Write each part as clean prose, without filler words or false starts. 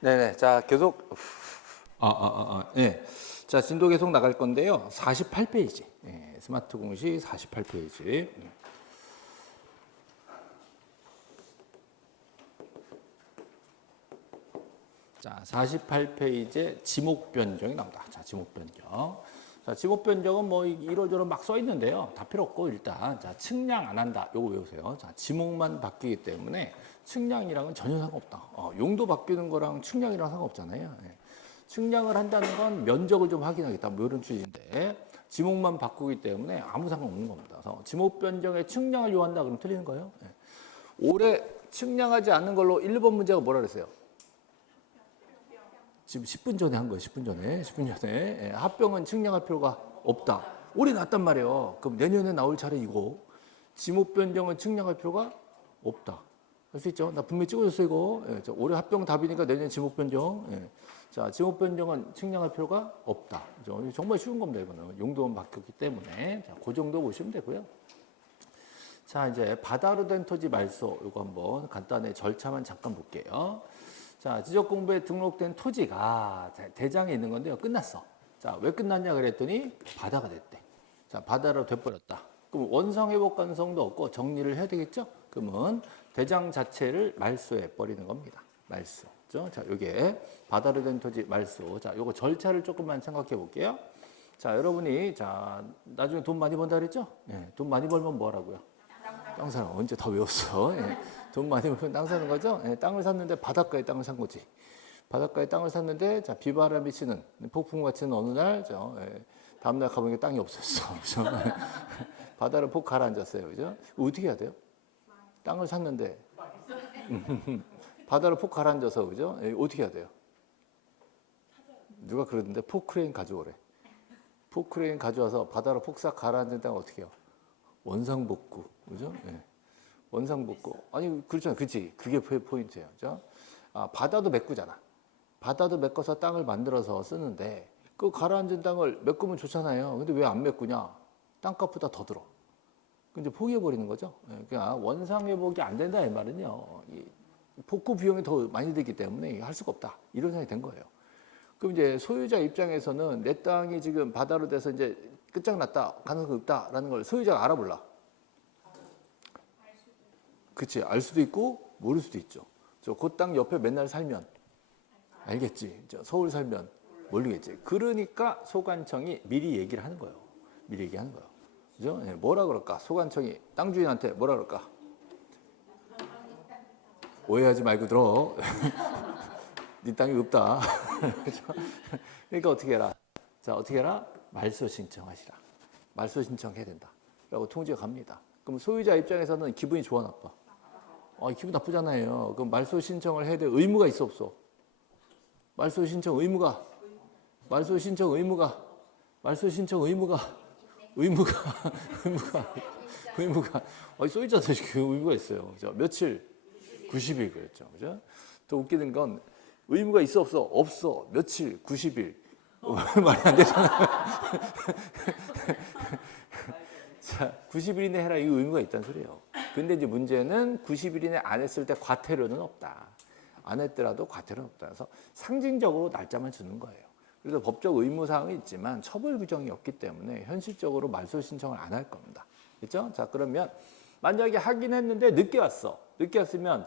네네. 자, 계속. 예. 자, 진도 계속 나갈 건데요. 48페이지. 예, 스마트 공시 48페이지. 자, 48페이지에 지목 변경이 나온다. 자, 지목 변경. 자, 지목 변경은 뭐 이러저러 막 써 있는데요. 다 필요 없고 일단 자, 측량 안 한다. 요거 외우세요. 자, 지목만 바뀌기 때문에 측량이랑은 전혀 상관없다. 용도 바뀌는 거랑 측량이랑 상관없잖아요. 예. 측량을 한다는 건 면적을 좀 확인하겠다. 뭐 이런 취지인데 지목만 바꾸기 때문에 아무 상관없는 겁니다. 그래서 지목 변경에 측량을 요한다 그러면 틀리는 거예요. 예. 올해 측량하지 않는 걸로 1번 문제가 뭐라 그랬어요? 지금 10분 전에 한 거예요. 10분 전에. 10분 전에. 예, 합병은 측량할 필요가 없다. 올해 났단 말이에요. 그럼 내년에 나올 차례 이거. 지목 변경은 측량할 필요가 없다. 할 수 있죠? 나 분명히 찍어줬어 이거. 예, 올해 합병 답이니까 내년 지목 변경. 예. 자, 지목 변경은 측량할 필요가 없다. 그죠? 정말 쉬운 겁니다. 이거는 용도만 바뀌었기 때문에. 자, 그 정도 보시면 되고요. 자, 이제 바다로 된 토지 말소 이거 한번 간단히 절차만 잠깐 볼게요. 자, 지적공부에 등록된 토지가 대장에 있는 건데요. 끝났어. 자, 왜 끝났냐 그랬더니 바다가 됐대. 자, 바다로 돼버렸다. 그럼 원상회복 가능성도 없고 정리를 해야 되겠죠? 그러면 대장 자체를 말소해 버리는 겁니다. 말소. 그죠? 자, 요게 바다로 된 토지 말소. 자, 요거 절차를 조금만 생각해 볼게요. 자, 여러분이 자, 나중에 돈 많이 번다 그랬죠? 네, 돈 많이 벌면 뭐 하라고요? 땅 사는 언제 다 외웠어? 예. 돈 많이 벌면 땅 사는 거죠? 예. 땅을 샀는데 바닷가에 땅을 산 거지. 바닷가에 땅을 샀는데 자, 비바람이 치는 폭풍과 치는 어느 날 다음 날 가보니까 땅이 없었어. 그죠? 바다를 폭 가라앉았어요. 그죠? 어떻게 해야 돼요? 땅을 샀는데 바다를 폭 가라앉아서 그죠? 예. 어떻게 해야 돼요? 누가 그러던데 포크레인 가져오래. 포크레인 가져와서 바다로 폭삭 가라앉은 땅을 어떻게 해요? 원상복구. 그죠? 예. 원상복구. 아니, 그렇잖아. 그치? 그게 포인트예요. 그죠? 바다도 메꾸잖아. 바다도 메꿔서 땅을 만들어서 쓰는데, 그 가라앉은 땅을 메꾸면 좋잖아요. 근데 왜 안 메꾸냐? 땅값보다 더 들어. 근데 포기해버리는 거죠. 예, 그러니까 원상회복이 안 된다, 이 말은요. 이 복구 비용이 더 많이 들기 때문에 할 수가 없다. 이런 생각이 된 거예요. 그럼 이제 소유자 입장에서는 내 땅이 지금 바다로 돼서 이제 끝장났다, 가능성이 없다라는 걸 소유자가 알아볼라. 그치, 알 수도 있고 모를 수도 있죠. 그 땅 옆에 맨날 살면 알겠지. 서울 살면 모르겠지. 그러니까 소관청이 미리 얘기를 하는 거예요. 미리 얘기하는 거예요. 그죠? 뭐라 그럴까? 소관청이 땅 주인한테 뭐라 그럴까? 오해하지 말고 들어. 네 땅이 없다. 그죠? 그러니까 어떻게 해라? 자, 어떻게 해라? 말소 신청하시라. 말소 신청해야 된다. 라고 통지가 갑니다. 그럼 소유자 입장에서는 기분이 좋아 나빠? 기분 나쁘잖아요. 그럼 말소 신청을 해야 될 의무가 있어 없어? 말소 신청 의무가 말소 신청 의무가 말소 신청 의무가 의무가 의무가 의무가 소유자도 그 의무가 있어요. 그죠? 며칠? 90일 그랬죠. 그죠? 또 웃기는 건 의무가 있어 없어? 없어. 며칠? 90일. 말이 안 되잖아요. 자, 90일 이내 해라 이 의무가 있다는 소리예요. 근데 이제 문제는 90일 이내 안 했을 때 과태료는 없다. 안 했더라도 과태료는 없다. 그래서 상징적으로 날짜만 주는 거예요. 그래서 법적 의무 사항이 있지만 처벌 규정이 없기 때문에 현실적으로 말소 신청을 안 할 겁니다. 그렇죠? 자, 그러면 만약에 하긴 했는데 늦게 왔어. 늦게 왔으면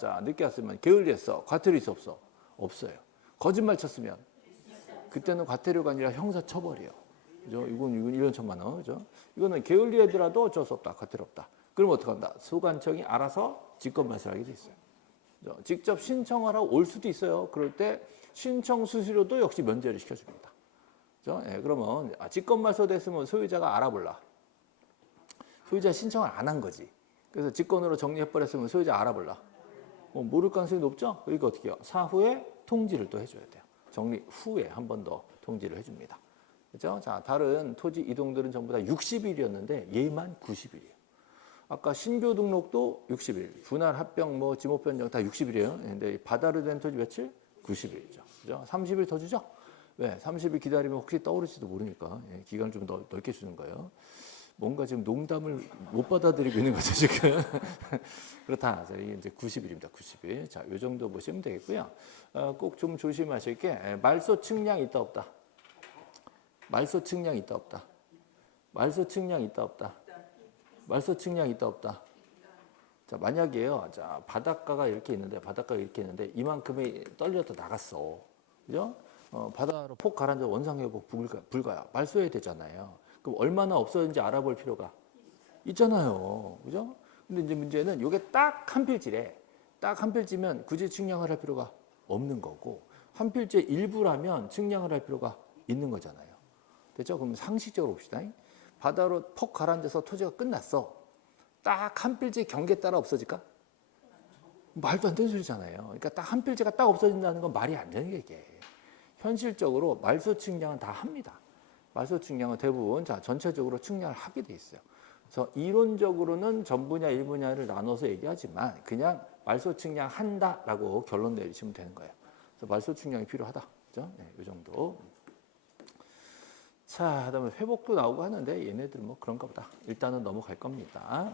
게을리했어. 과태료 있어 없어? 없어요. 거짓말 쳤으면 그때는 과태료가 아니라 형사 처벌이에요. 그죠? 이건 1년 1천만 원. 그죠? 이거는 게을리하더라도 어쩔 수 없다. 과태료 없다. 그럼 어떡한다? 소관청이 알아서 직권 말소하게 돼 있어요. 그죠? 직접 신청을 하고 올 수도 있어요. 그럴 때 신청 수수료도 역시 면제를 시켜줍니다. 그죠? 예, 그러면 직권 말소 됐으면 소유자가 알아볼라. 소유자 신청을 안 한 거지. 그래서 직권으로 정리해버렸으면 소유자 알아볼라. 모를 가능성이 높죠? 그러니까 어떻게 해요? 사후에 통지를 또 해줘야 돼요. 정리 후에 한 번 더 통지를 해줍니다. 그죠? 자, 다른 토지 이동들은 전부 다 60일이었는데 얘만 90일이에요. 아까 신규 등록도 60일, 분할 합병, 지목 변경 다 60일이에요. 근데 바다로 된 토지 며칠? 90일이죠. 그죠? 30일 더 주죠? 왜? 30일 기다리면 혹시 떠오를지도 모르니까 기간을 좀 더 넓게 주는 거예요. 뭔가 지금 농담을 못 받아들이고 있는 거죠, 지금. 그렇다. 자, 이게 이제 90일입니다. 90일. 자, 요 정도 보시면 되겠고요. 꼭 좀 조심하실 게 말소 측량 있다 없다. 말소 측량 있다 없다. 말소 측량 있다 없다. 말소 측량 있다 없다. 자, 만약에요. 자, 바닷가가 이렇게 있는데 이만큼이 떨려도 나갔어. 그죠? 바다로 폭 가라앉아 원상회복 불가야. 말소해야 되잖아요. 그럼 얼마나 없어졌는지 알아볼 필요가 있잖아요. 그죠? 근데 이제 문제는 이게 딱 한 필지래. 딱 한 필지면 굳이 측량을 할 필요가 없는 거고, 한 필지 일부라면 측량을 할 필요가 있는 거잖아요. 됐죠? 그럼 상식적으로 봅시다. 바다로 폭 가라앉아서 토지가 끝났어. 딱 한 필지 경계에 따라 없어질까? 말도 안 되는 소리잖아요. 그러니까 딱 한 필지가 딱 없어진다는 건 말이 안 되는 게 이게. 현실적으로 말소 측량은 다 합니다. 말소 측량은 대부분 전체적으로 측량을 하게 돼 있어요. 그래서 이론적으로는 전분야, 일분야를 나눠서 얘기하지만 그냥 말소 측량 한다라고 결론 내리시면 되는 거예요. 그래서 말소 측량이 필요하다. 그죠? 네, 이 정도. 자, 그다음에 회복도 나오고 하는데 얘네들 뭐 그런가 보다. 일단은 넘어갈 겁니다.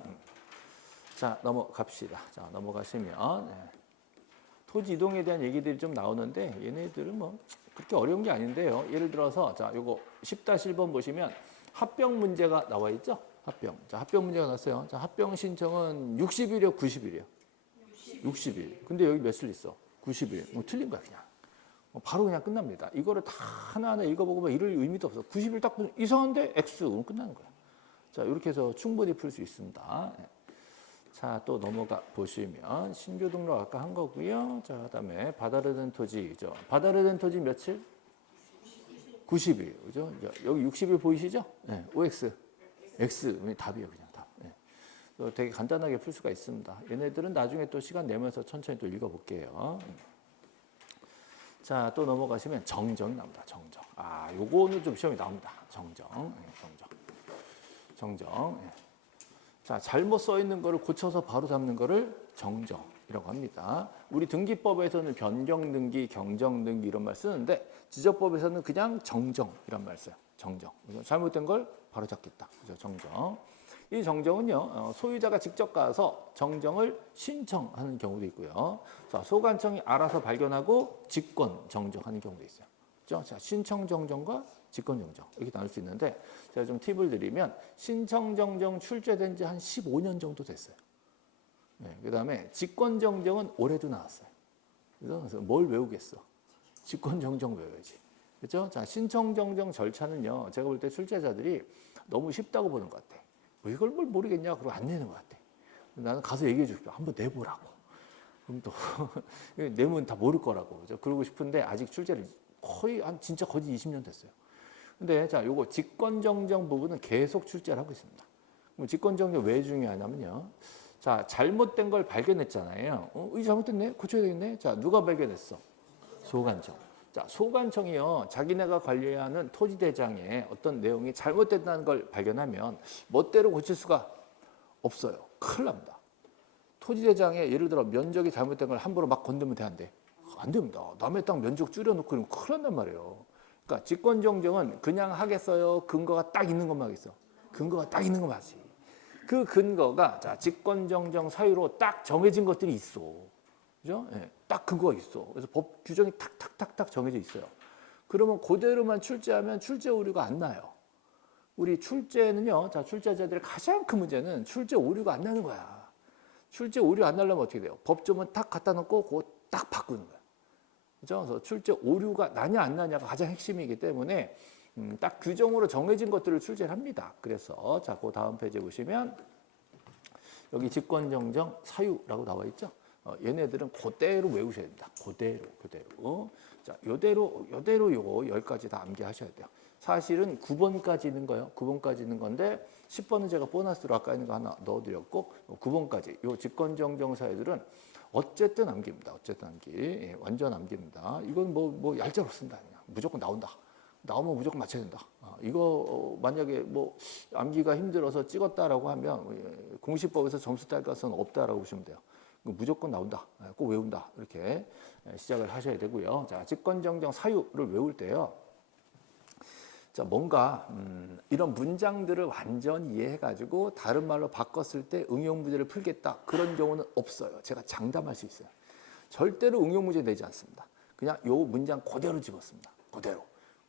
자, 넘어갑시다. 자, 넘어가시면 토지 이동에 대한 얘기들이 좀 나오는데 얘네들은 뭐 그렇게 어려운 게 아닌데요. 예를 들어서 자, 요거 10-1번 보시면 합병 문제가 나와 있죠? 합병. 자, 합병 문제가 났어요. 자, 합병 신청은 60일이요, 90일이요? 60일. 근데 여기 며칠 있어? 90일. 뭐 틀린 거야, 그냥. 바로 그냥 끝납니다. 이거를 다 하나하나 읽어보고 이럴 의미도 없어. 90일 딱 보면 이상한데 X 그럼 끝나는 거야. 자, 이렇게 해서 충분히 풀 수 있습니다. 자, 또 넘어가 보시면 신규 등록 아까 한 거고요. 자, 그다음에 바다로 된 토지죠. 바다로 된 토지 며칠? 90일. 그죠? 여기 60일 보이시죠? 네, OX. X. 답이에요, 그냥 답. 네. 되게 간단하게 풀 수가 있습니다. 얘네들은 나중에 또 시간 내면서 천천히 또 읽어볼게요. 자, 또 넘어가시면 정정이 나옵니다. 정정. 아, 요거는 좀 시험이 나옵니다. 정정. 네, 정정. 정정. 네. 자, 잘못 써 있는 거를 고쳐서 바로 잡는 거를 정정이라고 합니다. 우리 등기법에서는 변경 등기, 경정 등기 이런 말 쓰는데 지적법에서는 그냥 정정이란 말 써요. 정정. 잘못된 걸 바로 잡겠다. 그죠? 정정. 이 정정은요, 소유자가 직접 가서 정정을 신청하는 경우도 있고요. 자, 소관청이 알아서 발견하고 직권 정정하는 경우도 있어요. 그죠? 자, 신청 정정과 직권 정정 이렇게 나눌 수 있는데 제가 좀 팁을 드리면 신청 정정 출제된 지 한 15년 정도 됐어요. 네, 그다음에 직권 정정은 올해도 나왔어요. 그래서 뭘 외우겠어? 직권 정정 외워야지. 그렇죠? 자, 신청 정정 절차는요. 제가 볼 때 출제자들이 너무 쉽다고 보는 것 같아. 뭐 이걸 뭘 모르겠냐? 그러고 안 내는 것 같아. 나는 가서 얘기해 줄게. 한번 내보라고. 그럼 또 내면 다 모를 거라고. 그죠? 그러고 싶은데 아직 출제를 진짜 거의 20년 됐어요. 근데 자, 요거 직권정정 부분은 계속 출제를 하고 있습니다. 그럼 직권정정 왜 중요하냐면요. 자, 잘못된 걸 발견했잖아요. 이 잘못됐네? 고쳐야 되겠네? 자, 누가 발견했어? 소관청. 자, 소관청이요. 자기네가 관리하는 토지대장에 어떤 내용이 잘못됐다는 걸 발견하면 멋대로 고칠 수가 없어요. 큰일 납니다. 토지대장에 예를 들어 면적이 잘못된 걸 함부로 막 건드면 돼, 안 돼? 안 됩니다. 남의 땅 면적 줄여놓고 그러면 큰일 난단 말이에요. 그러니까 직권정정은 그냥 하겠어요? 근거가 딱 있는 것만 하겠어? 근거가 딱 있는 것만 하지. 그 근거가 자, 직권정정 사유로 딱 정해진 것들이 있어. 그죠? 네, 딱 근거가 있어. 그래서 법 규정이 탁탁탁탁 정해져 있어요. 그러면 그대로만 출제하면 출제 오류가 안 나요. 우리 출제는요. 자, 출제자들의 가장 큰 문제는 출제 오류가 안 나는 거야. 출제 오류 안 나려면 어떻게 돼요? 법조문 딱 갖다 놓고 그거 딱 바꾸는 거야. 그죠? 그래서 출제 오류가 나냐 안 나냐가 가장 핵심이기 때문에 딱 규정으로 정해진 것들을 출제를 합니다. 그래서 자, 그 다음 페이지 보시면 여기 직권정정 사유라고 나와 있죠. 얘네들은 그대로 외우셔야 됩니다. 그대로. 자, 요대로 요거 10가지 다 암기하셔야 돼요. 사실은 9번까지 있는 거예요. 9번까지 있는 건데 10번은 제가 보너스로 아까 있는 거 하나 넣어드렸고 9번까지 요 직권정정 사유들은 어쨌든 암기입니다. 어쨌든 암기. 예, 완전 암기입니다. 이건 뭐 얄짤없습니다. 그냥 무조건 나온다. 나오면 무조건 맞춰야 된다. 이거 만약에 뭐 암기가 힘들어서 찍었다라고 하면 공시법에서 점수 딸 것은 없다라고 보시면 돼요. 무조건 나온다. 꼭 외운다. 이렇게 시작을 하셔야 되고요. 자, 직권정정 사유를 외울 때요. 자, 뭔가 이런 문장들을 완전히 이해해가지고 다른 말로 바꿨을 때 응용 문제를 풀겠다. 그런 경우는 없어요. 제가 장담할 수 있어요. 절대로 응용 문제 내지 않습니다. 그냥 요 문장 그대로 집었습니다.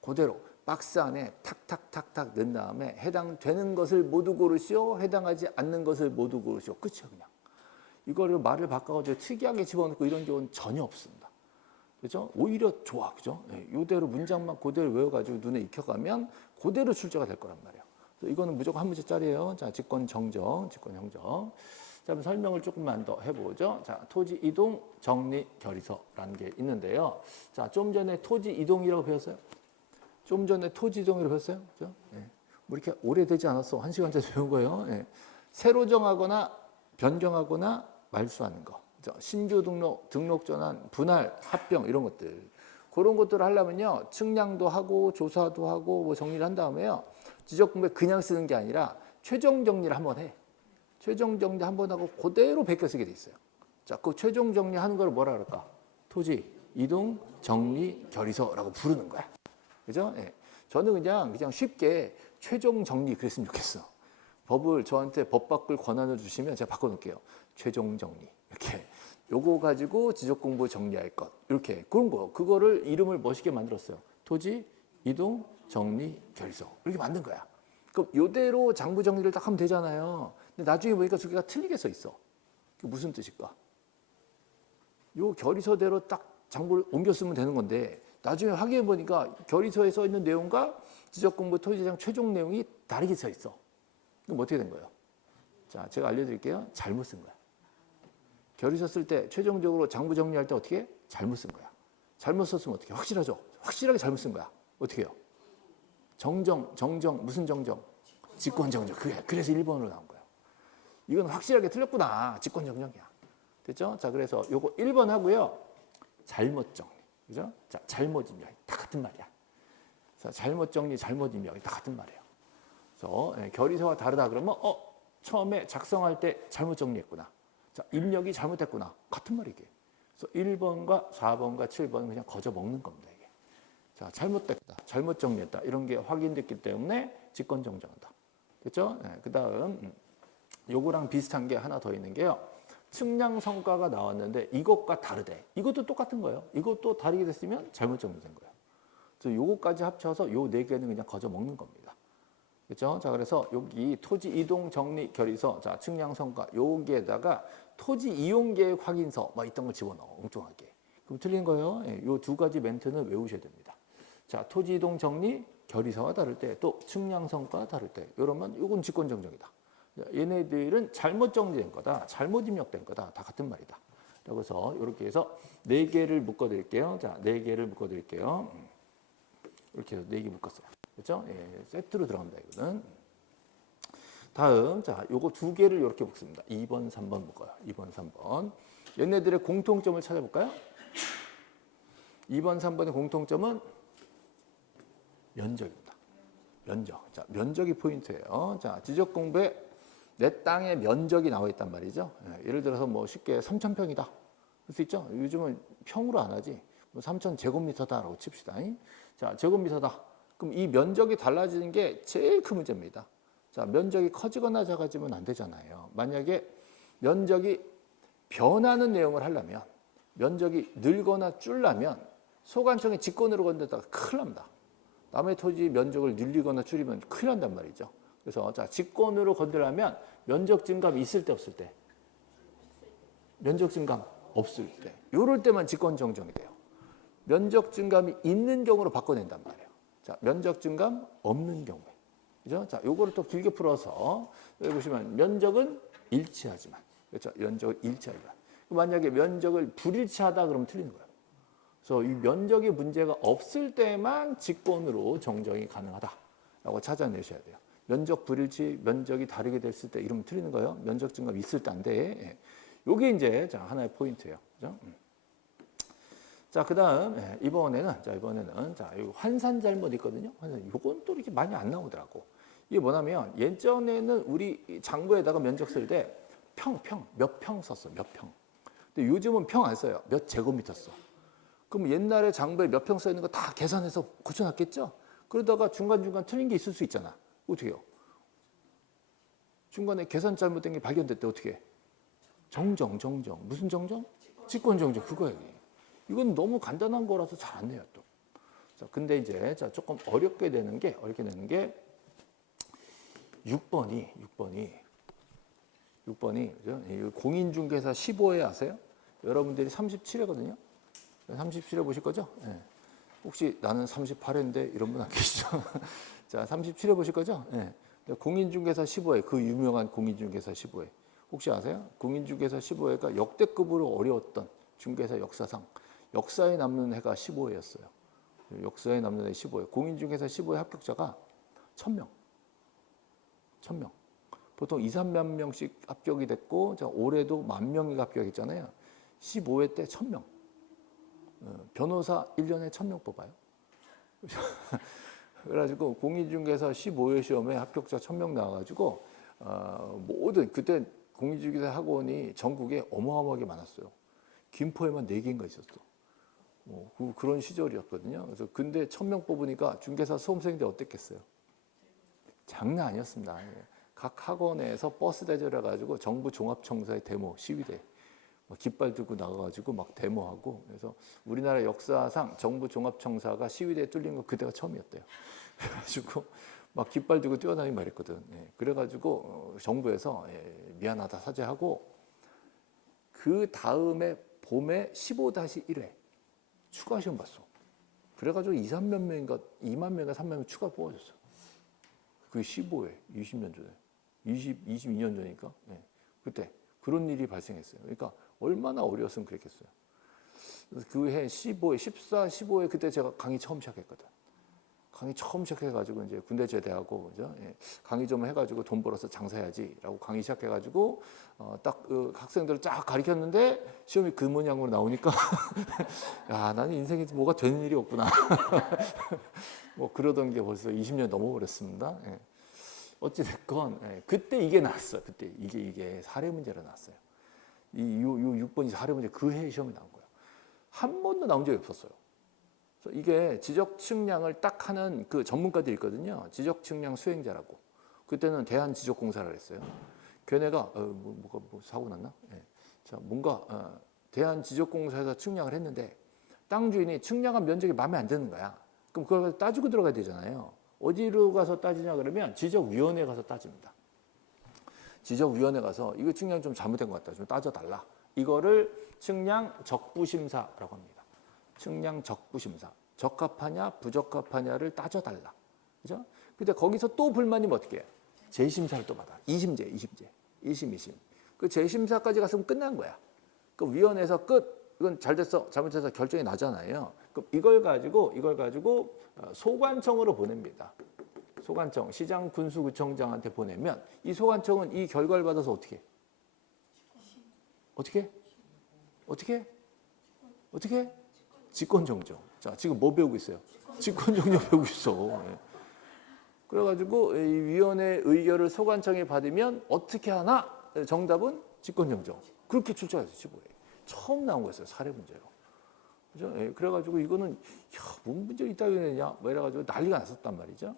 그대로 박스 안에 탁탁탁탁 넣은 다음에 해당되는 것을 모두 고르시오, 해당하지 않는 것을 모두 고르시오. 끝이에요, 그냥. 이거를 말을 바꿔가지고 특이하게 집어넣고 이런 경우는 전혀 없습니다. 그죠? 오히려 좋아, 그죠? 네, 이대로 문장만 그대로 외워가지고 눈에 익혀가면 그대로 출제가 될 거란 말이에요. 이거는 무조건 한 문제짜리예요. 자, 직권 형정. 자, 그럼 설명을 조금만 더 해보죠. 자, 토지 이동 정리 결의서라는 게 있는데요. 자, 좀 전에 토지 이동이라고 배웠어요. 그죠? 네. 뭐 이렇게 오래되지 않았어. 1시간짜리 배운 거예요. 네. 새로 정하거나 변경하거나 말소하는 거. 신규 등록 전환, 분할, 합병 이런 것들. 그런 것들을 하려면요. 측량도 하고 조사도 하고 뭐 정리를 한 다음에요. 지적 공부에 그냥 쓰는 게 아니라 최종 정리를 한번 해. 최종 정리 한번 하고 그대로 베껴 쓰게 돼 있어요. 자, 그 최종 정리하는 걸 뭐라 그럴까? 토지 이동 정리 결의서라고 부르는 거야. 그죠? 예. 저는 그냥 쉽게 최종 정리 그랬으면 좋겠어. 법을 저한테 법 바꿀 권한을 주시면 제가 바꿔놓을게요. 최종 정리. 이렇게. 요거 가지고 지적 공부 정리할 것. 이렇게. 그런 거. 그거를 이름을 멋있게 만들었어요. 토지, 이동, 정리, 결의서. 이렇게 만든 거야. 그럼 요대로 장부 정리를 딱 하면 되잖아요. 근데 나중에 보니까 두 개가 틀리게 써 있어. 그게 무슨 뜻일까? 요 결의서대로 딱 장부를 옮겨 쓰면 되는 건데 나중에 확인해 보니까 결의서에 써 있는 내용과 지적 공부 토지장 최종 내용이 다르게 써 있어. 그럼 어떻게 된 거예요? 자, 제가 알려드릴게요. 잘못 쓴 거야. 결의서 쓸 때 최종적으로 장부 정리할 때 어떻게 해? 잘못 쓴 거야. 잘못 썼으면 어떻게 해? 확실하죠? 확실하게 잘못 쓴 거야. 어떻게 해요? 정정, 무슨 정정? 직권 정정. 그래서 1번으로 나온 거예요. 이건 확실하게 틀렸구나. 직권 정정이야. 됐죠? 자, 그래서 요거 1번 하고요. 잘못 정리. 그죠? 자, 잘못 입력. 다 같은 말이야. 자, 잘못 정리, 잘못 입력. 다 같은 말이에요. 그래서 결의서와 다르다 그러면 처음에 작성할 때 잘못 정리했구나. 자, 입력이 잘못됐구나. 같은 말이게. 그래서 1번과 4번과 7번은 그냥 거저 먹는 겁니다. 이게. 자, 잘못됐다. 잘못 정리했다. 이런 게 확인됐기 때문에 직권 정정한다. 됐죠? 네, 그다음 요거랑 비슷한 게 하나 더 있는 게요. 측량 성과가 나왔는데 이것과 다르대. 이것도 똑같은 거예요. 이것도 다르게 됐으면 잘못 정리된 거예요. 그래서 요거까지 합쳐서 요 네 개는 그냥 거저 먹는 겁니다. 그렇죠? 자, 그래서 여기 토지 이동 정리 결의서, 자, 측량 성과 여기에다가 토지 이용 계획 확인서 막 이딴 걸 집어넣어. 엉뚱하게. 그럼 틀린 거예요. 요 두 가지 멘트는 외우셔야 됩니다. 자, 토지 이동 정리 결의서와 다를 때, 또 측량 성과와 다를 때, 이러면 요건 직권 정정이다. 얘네들은 잘못 정리된 거다. 잘못 입력된 거다. 다 같은 말이다. 그래서 이렇게 해서 네 개를 묶어 드릴게요. 자, 네 개를 묶어 드릴게요. 이렇게 해서 네 개 묶었어요. 그렇죠? 예, 세트로 들어갑니다. 이거는. 다음, 자, 요거 두 개를 이렇게 묶습니다. 2번, 3번 묶어요. 2번, 3번. 얘네들의 공통점을 찾아볼까요? 2번, 3번의 공통점은 면적입니다. 면적. 자, 면적이 포인트예요. 자, 지적 공부에 내 땅의 면적이 나와 있단 말이죠. 예, 예를 들어서 뭐 쉽게 3,000평이다. 그럴 수 있죠? 요즘은 평으로 안 하지. 뭐 3,000제곱미터다라고 칩시다. 자, 제곱미터다. 그럼 이 면적이 달라지는 게 제일 큰 문제입니다. 자, 면적이 커지거나 작아지면 안 되잖아요. 만약에 면적이 변하는 내용을 하려면, 면적이 늘거나 줄려면 소관청에 직권으로 건드다가 큰일 납니다. 남의 토지 면적을 늘리거나 줄이면 큰일 난단 말이죠. 그래서 자, 직권으로 건드려면 면적 증감이 있을 때 없을 때? 면적 증감 없을 때. 이럴 때만 직권 정정이 돼요. 면적 증감이 있는 경우로 바꿔낸단 말이에요. 자, 면적 증감 없는 경우에. 그죠? 자, 요거를 또 길게 풀어서 여기 보시면 면적은 일치하지만. 그렇죠? 면적은 일치하지만. 만약에 면적을 불일치하다 그러면 틀리는 거예요. 그래서 이 면적의 문제가 없을 때만 직권으로 정정이 가능하다라고 찾아내셔야 돼요. 면적 불일치, 면적이 다르게 됐을 때 이러면 틀리는 거예요. 면적 증감 있을 때 안 돼. 예. 요게 이제 자, 하나의 포인트예요. 그죠? 자, 그다음 이번에는 자, 이 환산 잘못 있거든요. 환산. 요건 또 이렇게 많이 안 나오더라고. 이게 뭐냐면 예전에는 우리 장부에다가 면적 쓸 때 몇 평 썼어. 몇 평. 근데 요즘은 평 안 써요. 몇 제곱미터 써. 그럼 옛날에 장부에 몇 평 써 있는 거 다 계산해서 고쳐놨겠죠? 그러다가 중간중간 틀린 게 있을 수 있잖아. 어떻게 해요? 중간에 계산 잘못된 게 발견됐대. 어떻게 해? 정정. 무슨 정정? 직권 정정. 그거야. 이건 너무 간단한 거라서 잘 안 내요, 또. 자, 근데 이제 자, 조금 어렵게 되는 게 6번이 그죠? 공인중개사 15회 아세요? 여러분들이 37회거든요. 37회 보실 거죠? 네. 혹시 나는 38회인데 이런 분 안 계시죠? 자, 37회 보실 거죠? 네. 공인중개사 15회, 그 유명한 공인중개사 15회. 혹시 아세요? 공인중개사 15회가 역대급으로 어려웠던 중개사 역사상 역사에 남는 해가 15회였어요. 역사에 남는 해 15회. 공인중개사 15회 합격자가 1000명. 보통 2, 3만 명씩 합격이 됐고, 자, 올해도 10,000명이 합격했잖아요. 15회 때 1000명. 변호사 1년에 1000명 뽑아요. 그래가지고 공인중개사 15회 시험에 합격자 1000명 나와가지고 모든 그때 공인중개사 학원이 전국에 어마어마하게 많았어요. 김포에만 4개인가 있었어. 그런 시절이었거든요. 그래서 근데 1000명 뽑으니까 중개사 수험생인데 어땠겠어요? 장난 아니었습니다. 각 학원에서 버스 대절해가지고 정부 종합청사의 데모 시위대 깃발 들고 나가가지고 막 데모하고. 그래서 우리나라 역사상 정부 종합청사가 시위대에 뚫린 거 그때가 처음이었대요. 그래가지고 막 깃발 들고 뛰어다니고 말했거든. 그래가지고 정부에서 미안하다 사죄하고, 그 다음에 봄에 15-1회 추가 시험 봤어. 그래가지고 2, 3만 명인가 2만 명인가 3만 명 추가 뽑아줬어. 그게 15회 20년 전에 22년 전이니까. 그때 그런 일이 발생했어요. 그러니까 얼마나 어려웠으면 그랬겠어요. 그 해 15회, 14, 15회 그때 제가 강의 처음 시작했거든. 강의 처음 시작해가지고 이제 군대 제대하고, 그죠? 강의 좀 해가지고 돈 벌어서 장사해야지라고 강의 시작해가지고 딱 학생들을 쫙 가르쳤는데 시험이 그 모양으로 나오니까 야, 나는 인생에 뭐가 되는 일이 없구나. 뭐 그러던 게 벌써 20년 넘어버렸습니다. 어찌 됐건 그때 이게 나왔어. 그때 이게 사례 문제로 나왔어요. 이 6번이 사례 문제 그 해에 시험이 나온 거예요. 한 번도 나온 적이 없었어요. 그래서 이게 지적 측량을 딱 하는 그 전문가들이 있거든요. 지적 측량 수행자라고. 그때는 대한지적공사를 했어요. 걔네가 뭐가 사고 났나? 자, 뭔가 대한지적공사에서 측량을 했는데 땅 주인이 측량한 면적이 마음에 안 드는 거야. 그럼 그걸 따지고 들어가야 되잖아요. 어디로 가서 따지냐 그러면 지적위원회에 가서 따집니다. 지적위원회 가서 이거 측량 좀 잘못된 것 같다. 좀 따져달라. 이거를 측량 적부심사라고 합니다. 측량 적부심사. 적합하냐 부적합하냐를 따져달라. 그죠? 근데 거기서 또 불만이면 어떻게 해요? 재심사를 또 받아. 2심제, 1심, 2심. 그 재심사까지 갔으면 끝난 거야. 그 위원회에서 끝. 이건 잘 됐어, 잘못해서 결정이 나잖아요. 그럼 이걸 가지고 소관청으로 보냅니다. 소관청, 시장, 군수구청장한테 보내면 이 소관청은 이 결과를 받아서 어떻게 해? 어떻게 해? 직권정정. 자, 지금 뭐 배우고 있어요? 직권정정 배우고 있어. 그래가지고 이 위원회 의결을 소관청에 받으면 어떻게 하나? 정답은 직권정정. 그렇게 출제해서 15회. 처음 나온 거였어요. 사례 문제로. 그죠? 그래가지고 이거는 뭔 문제 이따위 내냐? 뭐 이래가지고 난리가 났었단 말이죠.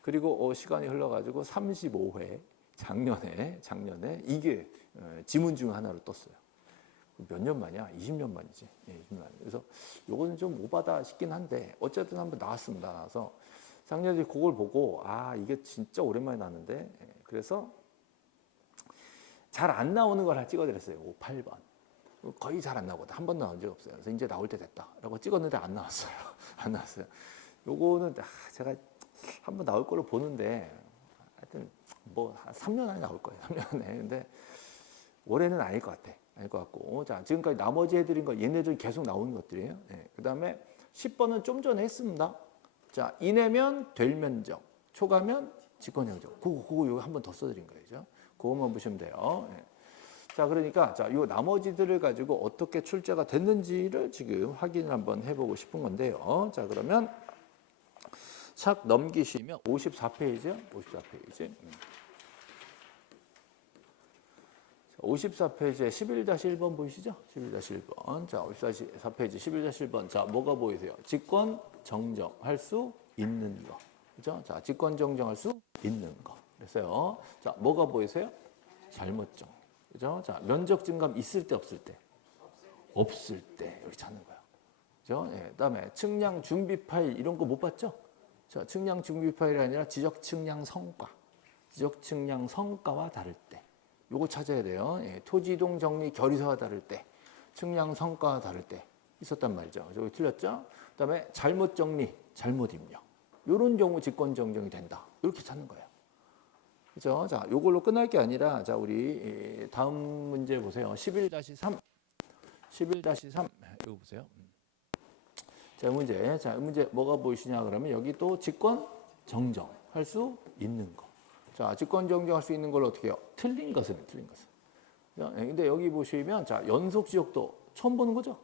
그리고 시간이 흘러가지고 35회 작년에 이게 지문 중 하나로 떴어요. 몇 년 만이야? 20년 만이지. 20년 만. 그래서 요거는 좀 오바다 싶긴 한데 어쨌든 한번 나왔습니다. 나와서 작년에 그걸 보고 이게 진짜 오랜만에 나왔는데, 그래서 잘 안 나오는 걸 찍어드렸어요. 8번. 거의 잘 안 나오거든. 한 번 나온 적 없어요. 그래서 이제 나올 때 됐다라고 찍었는데 안 나왔어요. 안 나왔어요. 요거는 제가 한번 나올 걸로 보는데 하여튼 뭐 3년 안에 나올 거예요. 3년 안에. 근데 올해는 아닐 것 같아. 아닐 것 같고. 자, 지금까지 나머지 해드린 거 얘네들 계속 나오는 것들이에요. 그다음에 10번은 좀 전에 했습니다. 자, 이내면 될 면적, 초과면 직권정정. 그거 한 번 더 써드린 거죠. 그것만 보시면 돼요. 자, 그러니까 요 나머지들을 가지고 어떻게 출제가 됐는지를 지금 확인을 한번 해보고 싶은 건데요. 자, 그러면 착 넘기시면 54페이지요. 54페이지. 54페이지에 11-1번 보이시죠? 11-1번. 자, 54페이지 11-1번. 자, 뭐가 보이세요? 직권 정정할 수 있는 거. 그죠? 자, 직권 정정할 수 있는 거. 그래서요. 자, 뭐가 보이세요? 잘못 정리. 그죠? 자, 면적 증감 있을 때 없을 때? 없을 때 여기 찾는 거예요. 그죠? 예, 그다음에 측량 준비 파일 이런 거 못 봤죠? 자, 측량 준비 파일이 아니라 지적 측량 성과. 지적 측량 성과와 다를 때. 요거 찾아야 돼요. 예, 토지 이동 정리 결의서와 다를 때. 측량 성과와 다를 때 있었단 말이죠. 저기 틀렸죠? 그다음에 잘못 정리, 잘못 입력. 요런 경우 직권 정정이 된다. 이렇게 찾는 거예요. 그죠? 자, 요걸로 끝날 게 아니라 자, 우리 다음 문제 보세요. 11-3. 11-3. 이거 보세요. 자, 문제 뭐가 보이시냐 그러면 여기 또 직권 정정할 수 있는 거. 자, 직권 정정할 수 있는 걸 어떻게 해요? 틀린 것은. 근데 여기 보시면 자, 연속 지역도 처음 보는 거죠?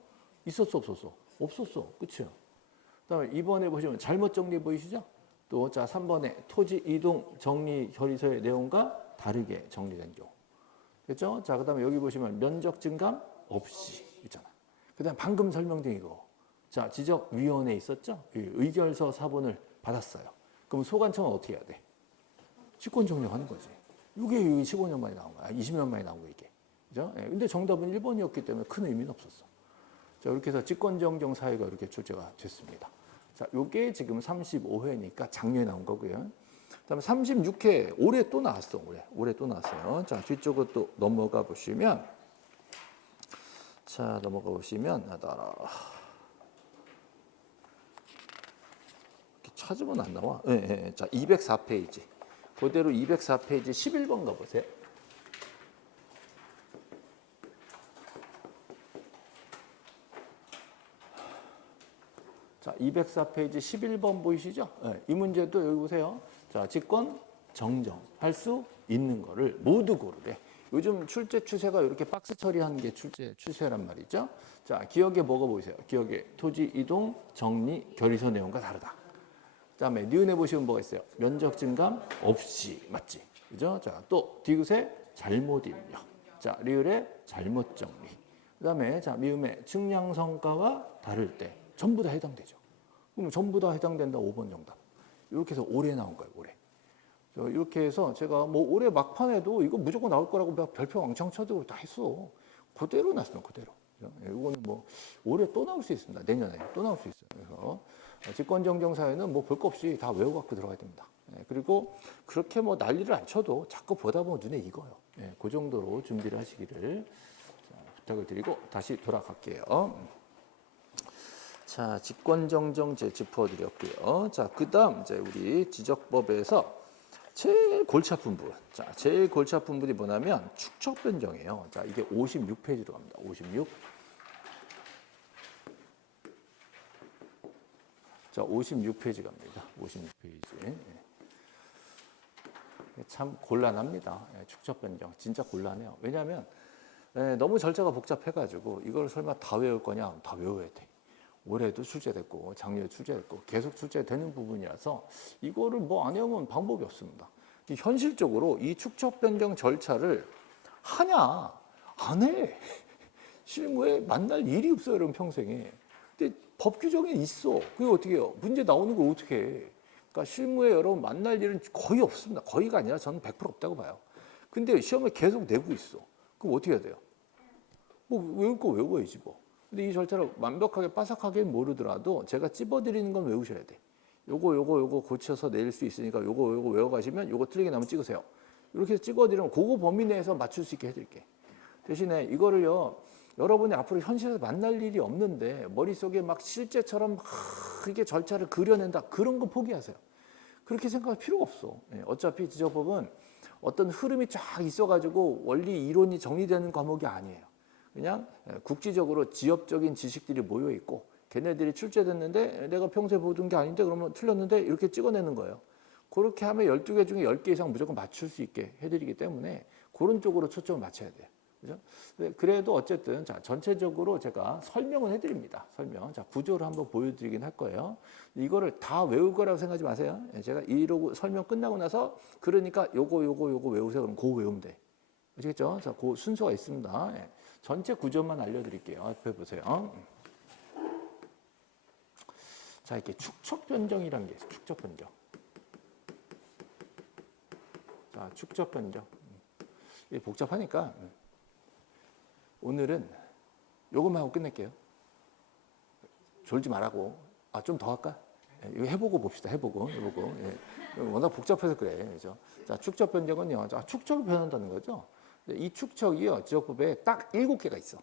있었어, 없었어? 없었어. 그렇죠? 그다음에 2번에 보시면 잘못 정리 보이시죠? 또 자, 3번에 토지 이동 정리 결의서의 내용과 다르게 정리된 경우. 됐죠? 자, 그다음에 여기 보시면 면적 증감 없이 있잖아. 그다음 방금 설명된 이거. 자, 지적위원회 있었죠? 의결서 사본을 받았어요. 그럼 소관청은 어떻게 해야 돼? 직권 정정하는 거지. 이게 15년 만에 나온 거야. 20년 만에 나온 거 이게. 그죠? 예, 근데 정답은 1번이었기 때문에 큰 의미는 없었어. 자, 이렇게 해서 직권 정정 사유가 이렇게 출제가 됐습니다. 자, 요게 지금 35회니까 작년에 나온 거고요. 그다음에 36회 올해 또 나왔어. 올해 또 나왔어요. 자, 뒤쪽으로 또 넘어가 보시면 따라 이렇게 찾으면 안 나와. 예. 자, 204페이지. 그대로 204페이지 11번 가보세요. 자, 204페이지 11번 보이시죠? 네, 이 문제도 여기 보세요. 자, 직권 정정할 수 있는 거를 모두 고르래. 요즘 출제 추세가 이렇게 박스 처리하는 게 추세란 말이죠. 자, 기억에 뭐가 보이세요? 기억에 토지 이동 정리 결의서 내용과 다르다. 그다음에 니은에 보시면 뭐가 있어요? 면적 증감 없이. 맞지? 그죠? 자, 또 디귿에 잘못 입력. 자, 리을에 잘못 정리. 그다음에 자, 미음에 측량 성과와 다를 때 전부 다 해당되죠. 그럼 전부 다 해당된다. 5번 정답. 이렇게 해서 올해 나온 거예요. 올해. 이렇게 해서 제가 뭐 올해 막판에도 이거 무조건 나올 거라고 별표 왕창 쳐도 다 했어. 그대로 났어요. 그대로. 이거는 뭐 올해 또 나올 수 있습니다. 내년에 또 나올 수 있어요. 그래서 직권 정정 사유는 뭐 볼 거 없이 다 외워 갖고 들어가야 됩니다. 그리고 그렇게 뭐 난리를 안 쳐도 자꾸 보다 보면 눈에 익어요. 그 정도로 준비를 하시기를 부탁을 드리고 다시 돌아갈게요. 자, 직권 정정제 짚어드렸고요. 자, 그다음 이제 우리 지적법에서 제일 골치 아픈 부분. 자, 제일 골치 아픈 부분이 뭐냐면 축척 변경이에요. 자, 이게 56페이지로 갑니다. 56. 자, 56페이지 갑니다. 56페이지. 참 곤란합니다. 축척 변경. 진짜 곤란해요. 왜냐하면 너무 절차가 복잡해가지고 이걸 설마 다 외울 거냐? 다 외워야 돼. 올해도 출제됐고 작년에 출제됐고 계속 출제되는 부분이라서 이거를 뭐 안 해오면 방법이 없습니다. 현실적으로 이 축척 변경 절차를 하냐? 안 해. 실무에 만날 일이 없어요, 여러분 평생에. 근데 법 규정에 있어. 그게 어떻게 해요? 문제 나오는 걸 어떻게 해? 그러니까 실무에 여러분 만날 일은 거의 없습니다. 거의가 아니라 저는 100% 없다고 봐요. 근데 시험을 계속 내고 있어. 그럼 어떻게 해야 돼요? 뭐 외울 거 외워야지 뭐. 근데 이 절차를 완벽하게 빠삭하게 모르더라도 제가 찝어드리는 건 외우셔야 돼. 요거 고쳐서 낼 수 있으니까 요거 외워가시면 요거 틀리게 나면 찍으세요. 이렇게 해서 찍어드리면 그거 범위 내에서 맞출 수 있게 해드릴게. 대신에 이거를요, 여러분이 앞으로 현실에서 만날 일이 없는데 머릿속에 막 실제처럼 막 이게 절차를 그려낸다. 그런 건 포기하세요. 그렇게 생각할 필요가 없어. 어차피 지적법은 어떤 흐름이 쫙 있어가지고 원리 이론이 정리되는 과목이 아니에요. 그냥 국지적으로 지엽적인 지식들이 모여 있고 걔네들이 출제됐는데 내가 평소에 보던 게 아닌데 그러면 틀렸는데 이렇게 찍어내는 거예요. 그렇게 하면 12개 중에 10개 이상 무조건 맞출 수 있게 해드리기 때문에 그런 쪽으로 초점을 맞춰야 돼요. 그죠? 그래도 어쨌든 자, 전체적으로 제가 설명을 해드립니다. 설명. 자, 구조를 한번 보여드리긴 할 거예요. 이거를 다 외울 거라고 생각하지 마세요. 제가 이러고 설명 끝나고 나서 그러니까 요거 외우세요. 그럼 그거 외우면 돼. 아시겠죠? 자, 그 순서가 있습니다. 전체 구조만 알려드릴게요. 앞에 보세요. 자, 이렇게 축척 변경이라는 게 있어요. 축척 변경. 자, 축척 변경. 이게 복잡하니까 오늘은 요것만 하고 끝낼게요. 졸지 말라고. 좀 더 할까? 이거 해보고 봅시다. 해보고. 예. 워낙 복잡해서 그래. 그죠? 자, 축척 변경은요. 자, 축척이 변한다는 거죠. 이 축척이요. 지적법에 딱 7개가 있어.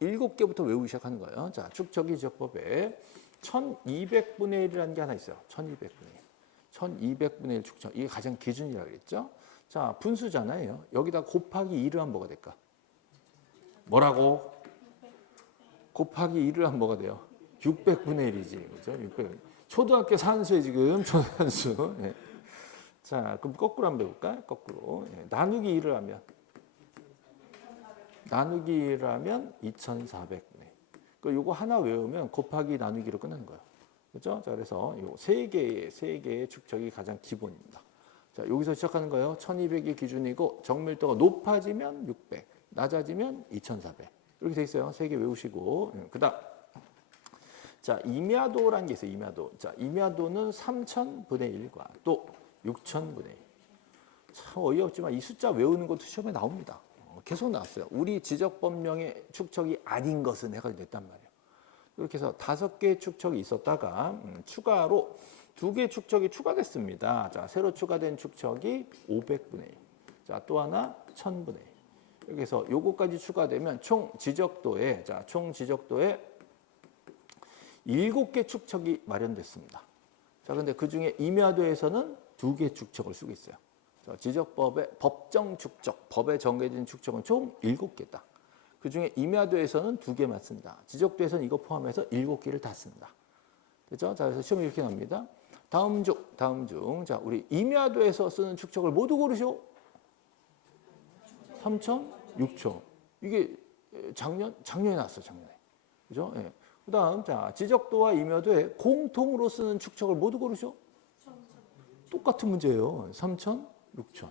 7개부터 외우기 시작하는 거예요. 자, 축척이 지적법에 1200분의 1이라는 게 하나 있어요. 1200분의 1. 1200분의 1 축척. 이게 가장 기준이라고 그랬죠. 자, 분수잖아요. 여기다 곱하기 2를 하면 뭐가 될까? 뭐라고? 곱하기 2를 하면 뭐가 돼요? 600분의 1이지. 그죠? 600. 초등학교 산수에 지금 초산수. 예. 자, 그럼 거꾸로 한번 해볼까? 거꾸로. 예. 나누기 2를 하면. 나누기 2를 하면 2400분의 1. 요거 하나 외우면 곱하기 나누기로 끝나는 거예요. 그죠? 자, 그래서 요 세 개의 축척이 가장 기본입니다. 자, 여기서 시작하는 거예요. 1200이 기준이고 정밀도가 높아지면 600, 낮아지면 2400. 이렇게 돼 있어요. 세 개 외우시고. 그다음 자, 임야도라는 게 있어요. 임야도. 자, 임야도는 3000분의 1과 또 6000분의 1. 참 어이없지만 이 숫자 외우는 것도 시험에 나옵니다. 계속 나왔어요. 우리 지적법령의 축척이 아닌 것은 해가 됐단 말이에요. 이렇게 해서 5개의 축척이 있었다가 추가로 2개의 축척이 추가됐습니다. 자, 새로 추가된 축척이 500분의 1. 자, 또 하나 1000분의 1. 이렇게 해서 요거까지 추가되면 총 지적도에 7개 축척이 마련됐습니다. 자, 근데 그 중에 임야도에서는 2개 축척을 쓰고 있어요. 자, 지적법의 법정 축척, 법에 정해진 축척은 총 7개다. 그 중에 임야도에서는 2개만 씁니다. 지적도에서는 이거 포함해서 7개를 다 씁니다. 그죠? 자, 그래서 시험이 이렇게 나옵니다. 다음 중. 자, 우리 임야도에서 쓰는 축척을 모두 고르시오. 3천, 6천. 이게 작년에 나왔어, 작년에. 그죠? 예. 그 다음, 자, 지적도와 임야도에 공통으로 쓰는 축척을 모두 고르시오. 똑같은 문제예요. 3천, 6천.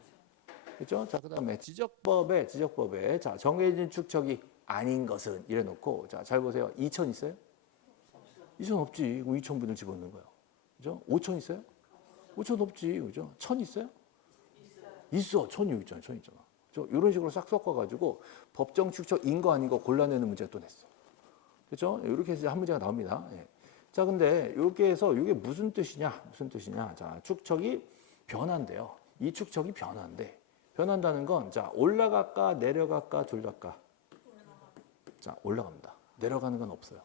그죠? 자, 그 다음에 지적법에, 자, 정해진 축척이 아닌 것은 이래 놓고, 자, 잘 보세요. 2천 있어요? 2천 없지. 2천분을 집어넣는 거예요. 그죠? 5천 있어요? 5천 없지. 그죠? 1천 있어요? 있어. 1천 여기 있잖아. 1천 있잖아. 이런 식으로 싹 섞어가지고 법정 축척인 거 아닌 거 골라내는 문제가 또 냈어. 그죠? 이렇게 해서 한 문제가 나옵니다. 예. 자, 근데 이렇게 해서 이게 무슨 뜻이냐? 자, 축척이 변한대요. 이 축척이 변한대. 변한다는 건, 자, 올라갈까, 내려갈까, 둘 다까? 자, 올라갑니다. 내려가는 건 없어요.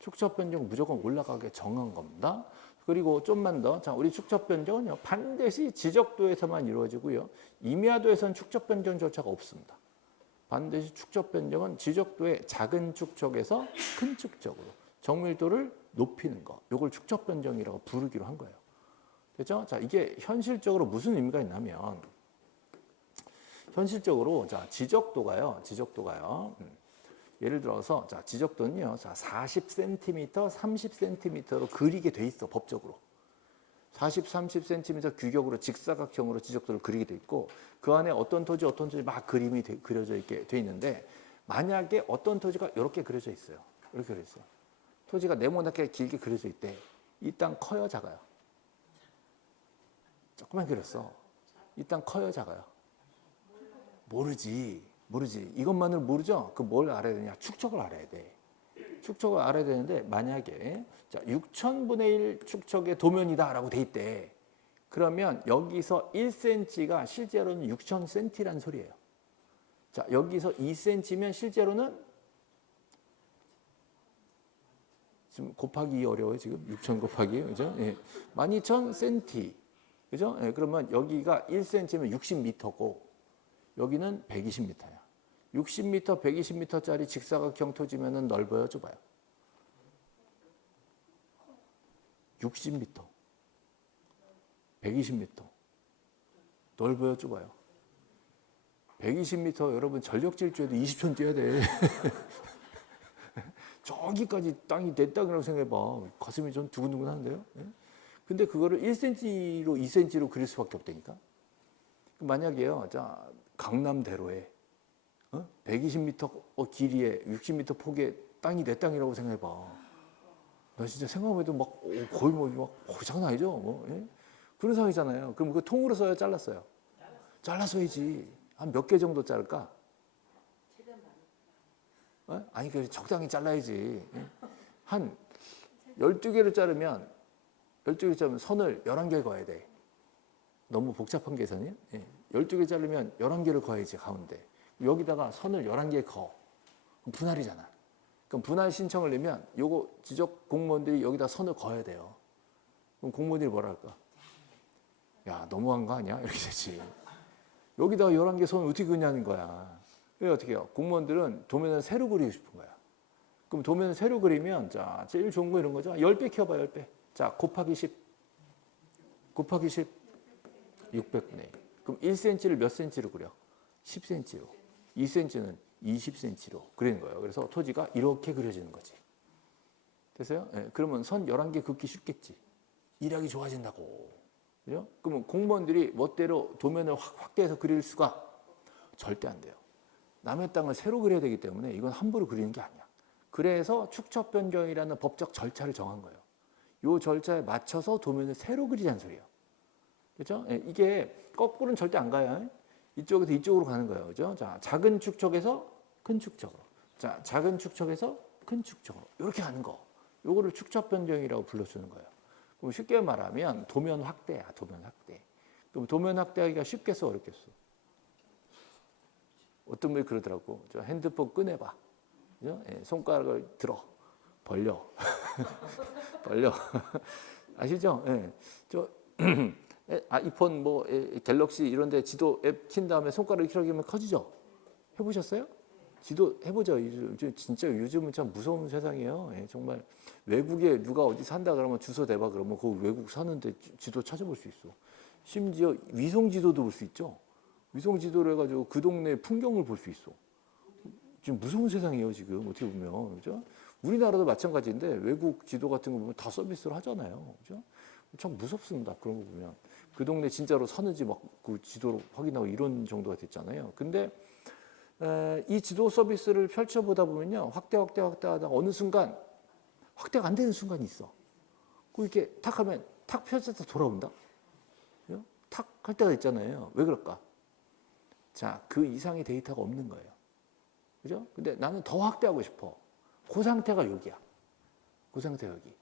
축척 변경 무조건 올라가게 정한 겁니다. 그리고 좀만 더, 자, 우리 축척 변경은요, 반드시 지적도에서만 이루어지고요. 임야도에서는 축척 변경 절차가 없습니다. 반드시 축척 변경은 지적도의 작은 축척에서 큰 축척으로 정밀도를 높이는 거. 이걸 축척 변경이라고 부르기로 한 거예요. 그렇죠? 자, 이게 현실적으로 무슨 의미가 있냐면, 현실적으로, 자, 지적도가요. 예를 들어서, 자, 지적도는요, 자, 40cm, 30cm로 그리게 돼 있어, 법적으로. 40, 30cm 규격으로 직사각형으로 지적도를 그리게 돼 있고, 그 안에 어떤 토지 막 그림이 그려져 있게 돼 있는데, 만약에 어떤 토지가 이렇게 그려져 있어요. 이렇게 그려져 있어요. 토지가 네모나게 길게 그려져 있대. 이 땅 커요, 작아요? 조금만 그렸어. 이 땅 커요, 작아요? 모르지. 이것만을 모르죠? 그 뭘 알아야 되냐? 축척을 알아야 돼. 축척을 알아야 되는데, 만약에, 자, 6천분의 1 축척의 도면이다라고 돼 있대. 그러면 여기서 1cm가 실제로는 6,000cm라는 소리예요. 자, 여기서 2cm면 실제로는 지금 곱하기 2 어려워요, 지금? 6,000 곱하기, 그죠? 예. 12,000cm. 그죠? 예, 그러면 여기가 1cm면 60m고, 여기는 120m야. 60m, 120m짜리 직사각형 토지면은 넓어요, 좁아요? 60m, 120m. 넓어요, 좁아요? 120m 여러분 전력 질주에도 20천 뛰어야 돼. 저기까지 땅이 내 땅이라고 생각해봐. 가슴이 좀 두근두근 하는데요. 근데 그거를 1cm로 2cm로 그릴 수밖에 없다니까. 만약에요, 자, 강남대로에 120m 길이에 60m 폭의 땅이 내 땅이라고 생각해봐. 나 진짜 생각만 해도 막 거의 장난 아니죠? 예? 그런 상황이잖아요. 그럼 그 통으로 써야 잘랐어요? 잘라서야지. 한 몇 개 정도 자를까? 아니, 그 적당히 잘라야지. 예? 한 12개를 자르면, 12개 자르면 선을 11개 그어야 돼. 너무 복잡한 계산이에요? 예. 12개 자르면 11개를 그어야지, 가운데. 여기다가 선을 11개 그어. 그럼 분할이잖아. 그럼 분할 신청을 내면 요거 지적 공무원들이 여기다 선을 그어야 돼요. 그럼 공무원들이 뭐라 할까? 야, 너무한 거 아니야? 이렇게 되지. 여기다가 11개 선을 어떻게 그냐는 거야. 그래서 어떻게 해요? 공무원들은 도면을 새로 그리고 싶은 거야. 그럼 도면을 새로 그리면, 자, 제일 좋은 거 이런 거죠. 10배 키워봐, 10배. 자, 곱하기 10. 곱하기 10. 600분의 1. 그럼 1cm를 몇 cm로 그려? 10cm로. 2cm는 20cm로 그리는 거예요. 그래서 토지가 이렇게 그려지는 거지. 됐어요? 네, 그러면 선 11개 긋기 쉽겠지. 일하기 좋아진다고. 그죠? 그러면 공무원들이 멋대로 도면을 확대해서 그릴 수가 절대 안 돼요. 남의 땅을 새로 그려야 되기 때문에 이건 함부로 그리는 게 아니야. 그래서 축척 변경이라는 법적 절차를 정한 거예요. 이 절차에 맞춰서 도면을 새로 그리자는 소리예요. 그렇죠? 예, 이게 거꾸로는 절대 안 가요. 이쪽에서 이쪽으로 가는 거예요. 그죠? 자, 작은 축척에서 큰 축척으로. 자, 작은 축척에서 큰 축척으로. 이렇게 가는 거. 요거를 축척 변경이라고 불러주는 거예요. 그럼 쉽게 말하면 도면 확대야, 도면 확대. 그럼 도면 확대하기가 쉽겠어, 어렵겠어? 어떤 분이 그러더라고. 저 핸드폰 꺼내봐. 그죠? 예, 손가락을 들어. 벌려. 벌려. 아시죠? 예. 저 아이폰 뭐 갤럭시 이런 데 지도 앱 킨 다음에 손가락을 이렇게 하면 커지죠? 해보셨어요? 지도 해보죠. 진짜 요즘은 참 무서운 세상이에요. 예, 정말 외국에 누가 어디 산다 그러면 주소 대봐 그러면 그 외국 사는데 지도 찾아볼 수 있어. 심지어 위성 지도도 볼 수 있죠. 위성 지도를 해가지고 그 동네 풍경을 볼 수 있어. 지금 무서운 세상이에요. 지금 어떻게 보면 그죠? 우리나라도 마찬가지인데 외국 지도 같은 거 보면 다 서비스를 하잖아요. 그죠? 참 무섭습니다. 그런 거 보면 그 동네 진짜로 사는지 막 그 지도로 확인하고 이런 정도가 됐잖아요. 근데 이 지도 서비스를 펼쳐보다 보면요. 확대하다 어느 순간 확대가 안 되는 순간이 있어. 그 이렇게 탁 하면 탁 펼쳐서 돌아온다. 탁 할 때가 있잖아요. 왜 그럴까? 자, 그 이상의 데이터가 없는 거예요. 그죠? 근데 나는 더 확대하고 싶어. 그 상태가 여기야. 그 상태가 여기.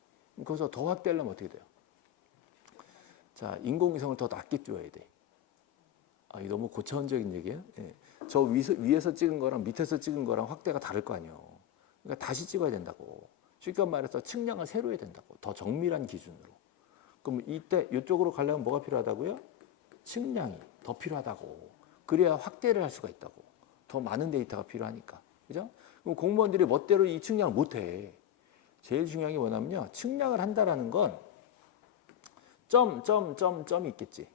거기서 더 확대하려면 어떻게 돼요? 자, 인공위성을 더 낮게 띄워야 돼. 아, 이 너무 고차원적인 얘기예요. 예. 저 위에서 찍은 거랑 밑에서 찍은 거랑 확대가 다를 거 아니에요. 그러니까 다시 찍어야 된다고. 쉽게 말해서 측량을 새로 해야 된다고. 더 정밀한 기준으로. 그럼 이때 이쪽으로 가려면 뭐가 필요하다고요? 측량이 더 필요하다고. 그래야 확대를 할 수가 있다고. 더 많은 데이터가 필요하니까. 그죠? 그럼 공무원들이 멋대로 이 측량을 못 해. 제일 중요한 게 뭐냐면요. 측량을 한다라는 건 점이 있겠지.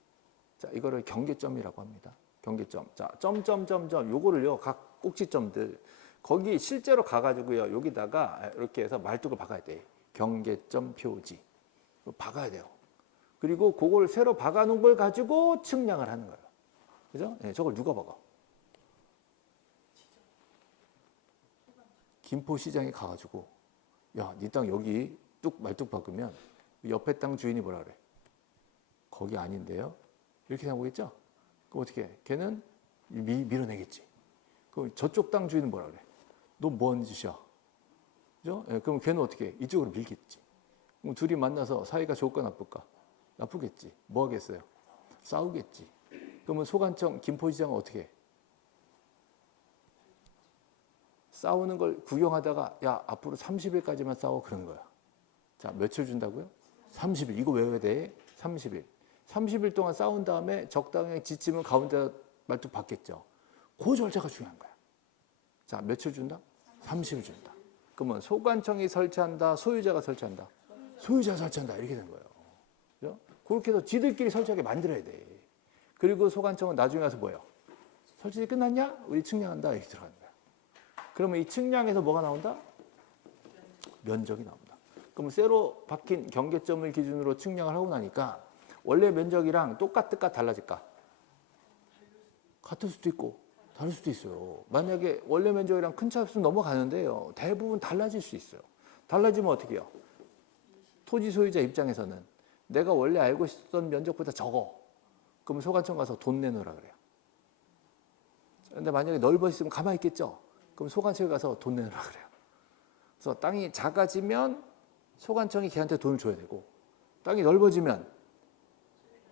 자, 이거를 경계점이라고 합니다. 경계점. 자, 점점점점 요거를요. 각 꼭지점들 거기 실제로 가가지고요. 여기다가 이렇게 해서 말뚝을 박아야 돼. 경계점 표지. 박아야 돼요. 그리고 그걸 새로 박아놓은 걸 가지고 측량을 하는 거예요. 그죠? 네, 저걸 누가 박아? 김포시장에 가가지고 야, 네 땅 여기 뚝 말뚝 박으면 옆에 땅 주인이 뭐라 그래? 거기 아닌데요? 이렇게 생각하겠죠? 그럼 어떻게 해? 걔는 밀어내겠지. 그럼 저쪽 땅 주인은 뭐라 그래? 너 뭔 짓이야? 그죠? 예, 그럼 걔는 어떻게 해? 이쪽으로 밀겠지. 그럼 둘이 만나서 사이가 좋을까 나쁠까? 나쁘겠지. 뭐 하겠어요? 싸우겠지. 그러면 소관청 김포시장은 어떻게 해? 싸우는 걸 구경하다가 야, 앞으로 30일까지만 싸워 그런 거야. 자, 며칠 준다고요? 30일. 이거 외워야 돼. 30일. 30일 동안 싸운 다음에 적당히 지치면 가운데 말뚝 받겠죠. 그 절차가 중요한 거야. 자, 며칠 준다? 30일 준다. 그러면 소관청이 설치한다, 소유자가 설치한다. 소유자가 설치한다. 이렇게 된 거예요. 그죠? 그렇게 해서 지들끼리 설치하게 만들어야 돼. 그리고 소관청은 나중에 와서 뭐예요? 설치 끝났냐? 우리 측량한다. 이렇게 들어가는 거야. 그러면 이 측량에서 뭐가 나온다? 면적이 나온다. 그럼 새로 박힌 경계점을 기준으로 측량을 하고 나니까 원래 면적이랑 똑같을까 달라질까? 같을 수도 있고 다를 수도 있어요. 만약에 원래 면적이랑 큰 차수는 넘어가는데요. 대부분 달라질 수 있어요. 달라지면 어떻게 해요? 토지 소유자 입장에서는 내가 원래 알고 있었던 면적보다 적어. 그럼 소관청 가서 돈 내놓으라 그래요. 근데 만약에 넓어지면 가만히 있겠죠. 그럼 소관청에 가서 돈 내놓으라 그래요. 그래서 땅이 작아지면 소관청이 걔한테 돈을 줘야 되고, 땅이 넓어지면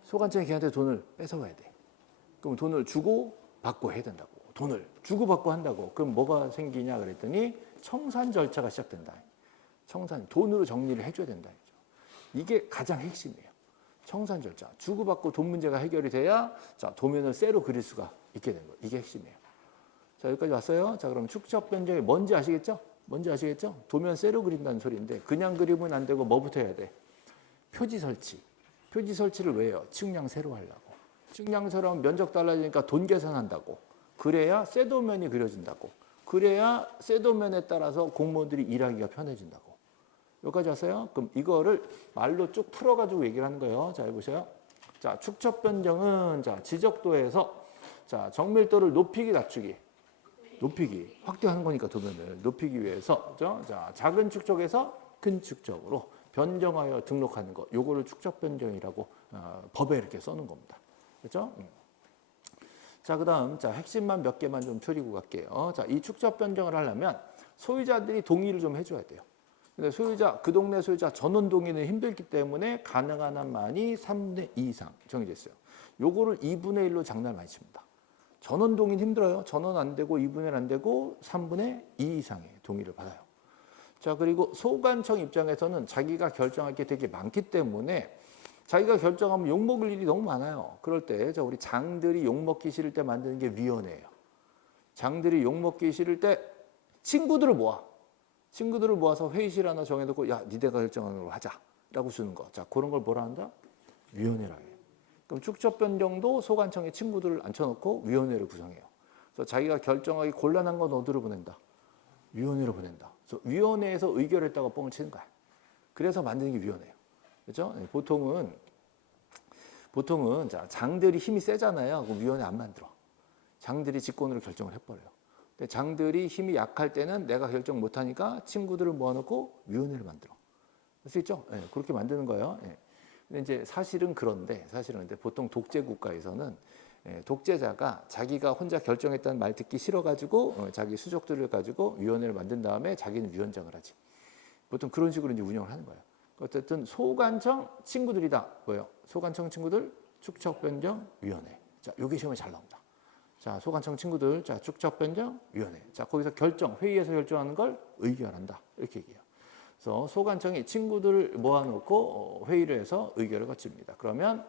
소관청이 걔한테 돈을 뺏어가야 돼. 그럼 돈을 주고 받고 해야 된다고. 돈을 주고 받고 한다고. 그럼 뭐가 생기냐 그랬더니 청산 절차가 시작된다. 청산, 돈으로 정리를 해줘야 된다. 이게 가장 핵심이에요. 청산 절차. 주고받고 돈 문제가 해결이 돼야 자, 도면을 쇠로 그릴 수가 있게 되는 거예요. 이게 핵심이에요. 자, 여기까지 왔어요. 자, 그럼 축적 변경이 뭔지 아시겠죠? 뭔지 아시겠죠? 도면 쇠로 그린다는 소리인데 그냥 그리면 안 되고 뭐부터 해야 돼? 표지 설치. 표지 설치를 왜 해요? 측량 쇠로 하려고. 측량 쇠로 하면 면적 달라지니까 돈 계산한다고. 그래야 쇠도면이 그려진다고. 그래야 쇠도면에 따라서 공무원들이 일하기가 편해진다고. 여기까지 왔어요? 그럼 이거를 말로 쭉 풀어가지고 얘기를 하는 거예요. 자, 해보세요. 자, 축척 변경은 자, 지적도에서 자, 정밀도를 높이기, 낮추기. 높이기. 확대하는 거니까 도면을 높이기 위해서. 그죠? 자, 작은 축척에서 큰 축척으로 변경하여 등록하는 거. 요거를 축척 변경이라고 법에 이렇게 써놓은 겁니다. 그렇죠? 자, 그다음 자, 핵심만 몇 개만 좀 추리고 갈게요. 자, 이 축척 변경을 하려면 소유자들이 동의를 좀 해줘야 돼요. 근데 소유자, 그 동네 소유자 전원 동의는 힘들기 때문에 가능한 한만이 3분의 2 이상 정해져 있어요. 요거를 2분의 1로 장난 많이 칩니다. 전원 동의는 힘들어요. 전원 안 되고 2분의 1 안 되고 3분의 2 이상의 동의를 받아요. 자, 그리고 소관청 입장에서는 자기가 결정할 게 되게 많기 때문에 자기가 결정하면 욕먹을 일이 너무 많아요. 그럴 때 우리 장들이 욕먹기 싫을 때 만드는 게 위원회예요. 장들이 욕먹기 싫을 때 친구들을 모아서 회의실 하나 정해놓고 야, 니네가 결정하는 걸로 하자라고 주는 거. 자, 그런 걸 뭐라 한다? 위원회라 해요. 그럼 축적 변경도 소관청에 친구들을 앉혀놓고 위원회를 구성해요. 그래서 자기가 결정하기 곤란한 건 어디로 보낸다? 위원회로 보낸다. 그래서 위원회에서 의결했다고 뻥을 치는 거야. 그래서 만드는 게 위원회예요. 그렇죠? 보통은 자, 장들이 힘이 세잖아요. 그럼 위원회 안 만들어. 장들이 직권으로 결정을 해버려요. 근데 장들이 힘이 약할 때는 내가 결정 못하니까 친구들을 모아놓고 위원회를 만들어. 할 수 있죠? 네, 그렇게 만드는 거예요. 네. 근데 이제 사실은 그런데 보통 독재 국가에서는 독재자가 자기가 혼자 결정했다는 말 듣기 싫어가지고 자기 수족들을 가지고 위원회를 만든 다음에 자기는 위원장을 하지. 보통 그런 식으로 이제 운영을 하는 거예요. 어쨌든 소관청 친구들이다. 뭐예요? 소관청 친구들 축척변경위원회. 자, 요게 시험에 잘 나옵니다. 자, 소관청 친구들, 자, 축척변경위원회. 자, 거기서 회의에서 결정하는 걸 의결한다. 이렇게 얘기해요. 그래서 소관청이 친구들을 모아놓고 회의를 해서 의결을 거칩니다. 그러면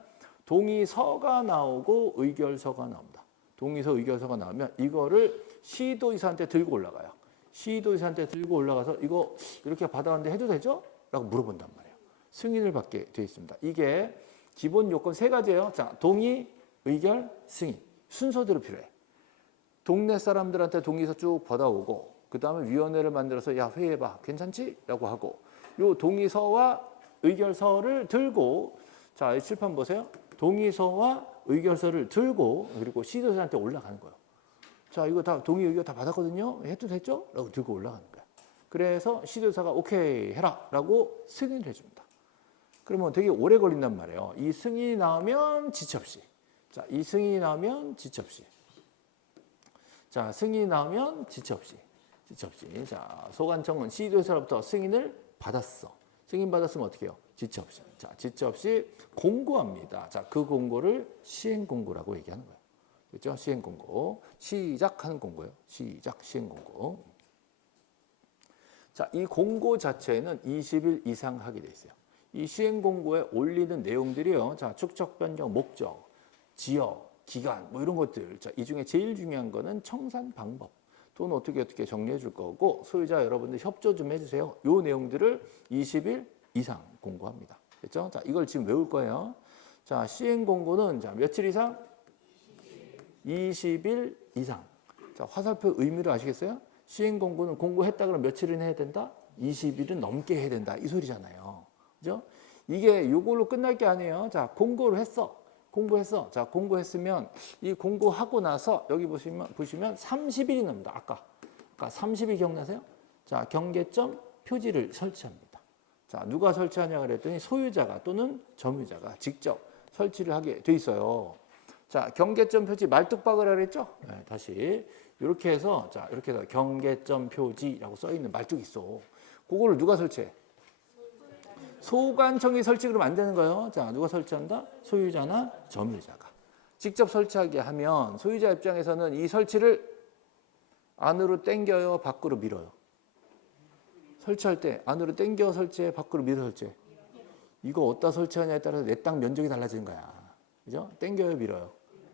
동의서가 나오고 의결서가 나옵니다. 동의서, 의결서가 나오면 이거를 시도의사한테 들고 올라가요. 시도의사한테 들고 올라가서 이거 이렇게 받아왔는데 해도 되죠? 라고 물어본단 말이에요. 승인을 받게 되어 있습니다. 이게 기본 요건 3가지예요. 자, 동의, 의결, 승인. 순서대로 필요해. 동네 사람들한테 동의서 쭉 받아오고 그 다음에 위원회를 만들어서 야, 회의해봐. 괜찮지? 라고 하고 요 동의서와 의결서를 들고 자, 이 칠판 보세요. 동의서와 의결서를 들고 그리고 시도사한테 올라가는 거예요. 자, 이거 다 동의, 의결 다 받았거든요. 해도 됐죠? 라고 들고 올라가는 거야. 그래서 시도사가 오케이 해라 라고 승인을 해줍니다. 그러면 되게 오래 걸린단 말이에요. 이 승인이 나오면 지체 없이. 자, 이 승인이 나오면 지체 없이. 자, 승인이 나오면 지체 없이. 지체 없이. 자, 소관청은 시도사로부터 승인을 받았어. 승인 받았으면 어떻게 해요? 지체 없이. 자, 지체 없이 공고합니다. 자, 그 공고를 시행 공고라고 얘기하는 거예요. 그렇죠? 시행 공고. 시작하는 공고예요. 시작 시행 공고. 자, 이 공고 자체는 20일 이상 하게 돼 있어요. 이 시행 공고에 올리는 내용들이요. 자, 축척 변경 목적, 지역, 기간 뭐 이런 것들. 자, 이 중에 제일 중요한 거는 청산 방법. 돈 어떻게 정리해 줄 거고 소유자 여러분들 협조 좀 해주세요. 요 내용들을 20일 이상 공고합니다. 됐죠? 자, 이걸 지금 외울 거예요. 자, 시행 공고는 자, 며칠 이상? 20일 이상. 자, 화살표 의미를 아시겠어요? 시행 공고는 공고했다 그러면 며칠은 해야 된다? 20일은 넘게 해야 된다. 이 소리잖아요. 그죠? 이게 요걸로 끝날 게 아니에요. 자, 공고를 했어. 공고했어. 자, 공고했으면 이 공고하고 나서 여기 보시면 30일이 남니다. 아까 30일 기억나세요? 자, 경계점 표지를 설치합니다. 자, 누가 설치하냐 그랬더니 소유자가 또는 점유자가 직접 설치를 하게 돼 있어요. 자, 경계점 표지 말뚝박을 하랬죠? 네, 다시 이렇게 해서 자, 이렇게 해서 경계점 표지라고 써 있는 말뚝이 있어. 그거를 누가 설치해? 소관청이 설치 그러면 안 되는 거예요. 자, 누가 설치한다? 소유자나 점유자가. 직접 설치하게 하면 소유자 입장에서는 이 설치를 안으로 당겨요, 밖으로 밀어요. 설치할 때 안으로 당겨 설치해, 밖으로 밀어 설치해. 이거 어디다 설치하냐에 따라서 내 땅 면적이 달라지는 거야. 그죠? 당겨요, 밀어요?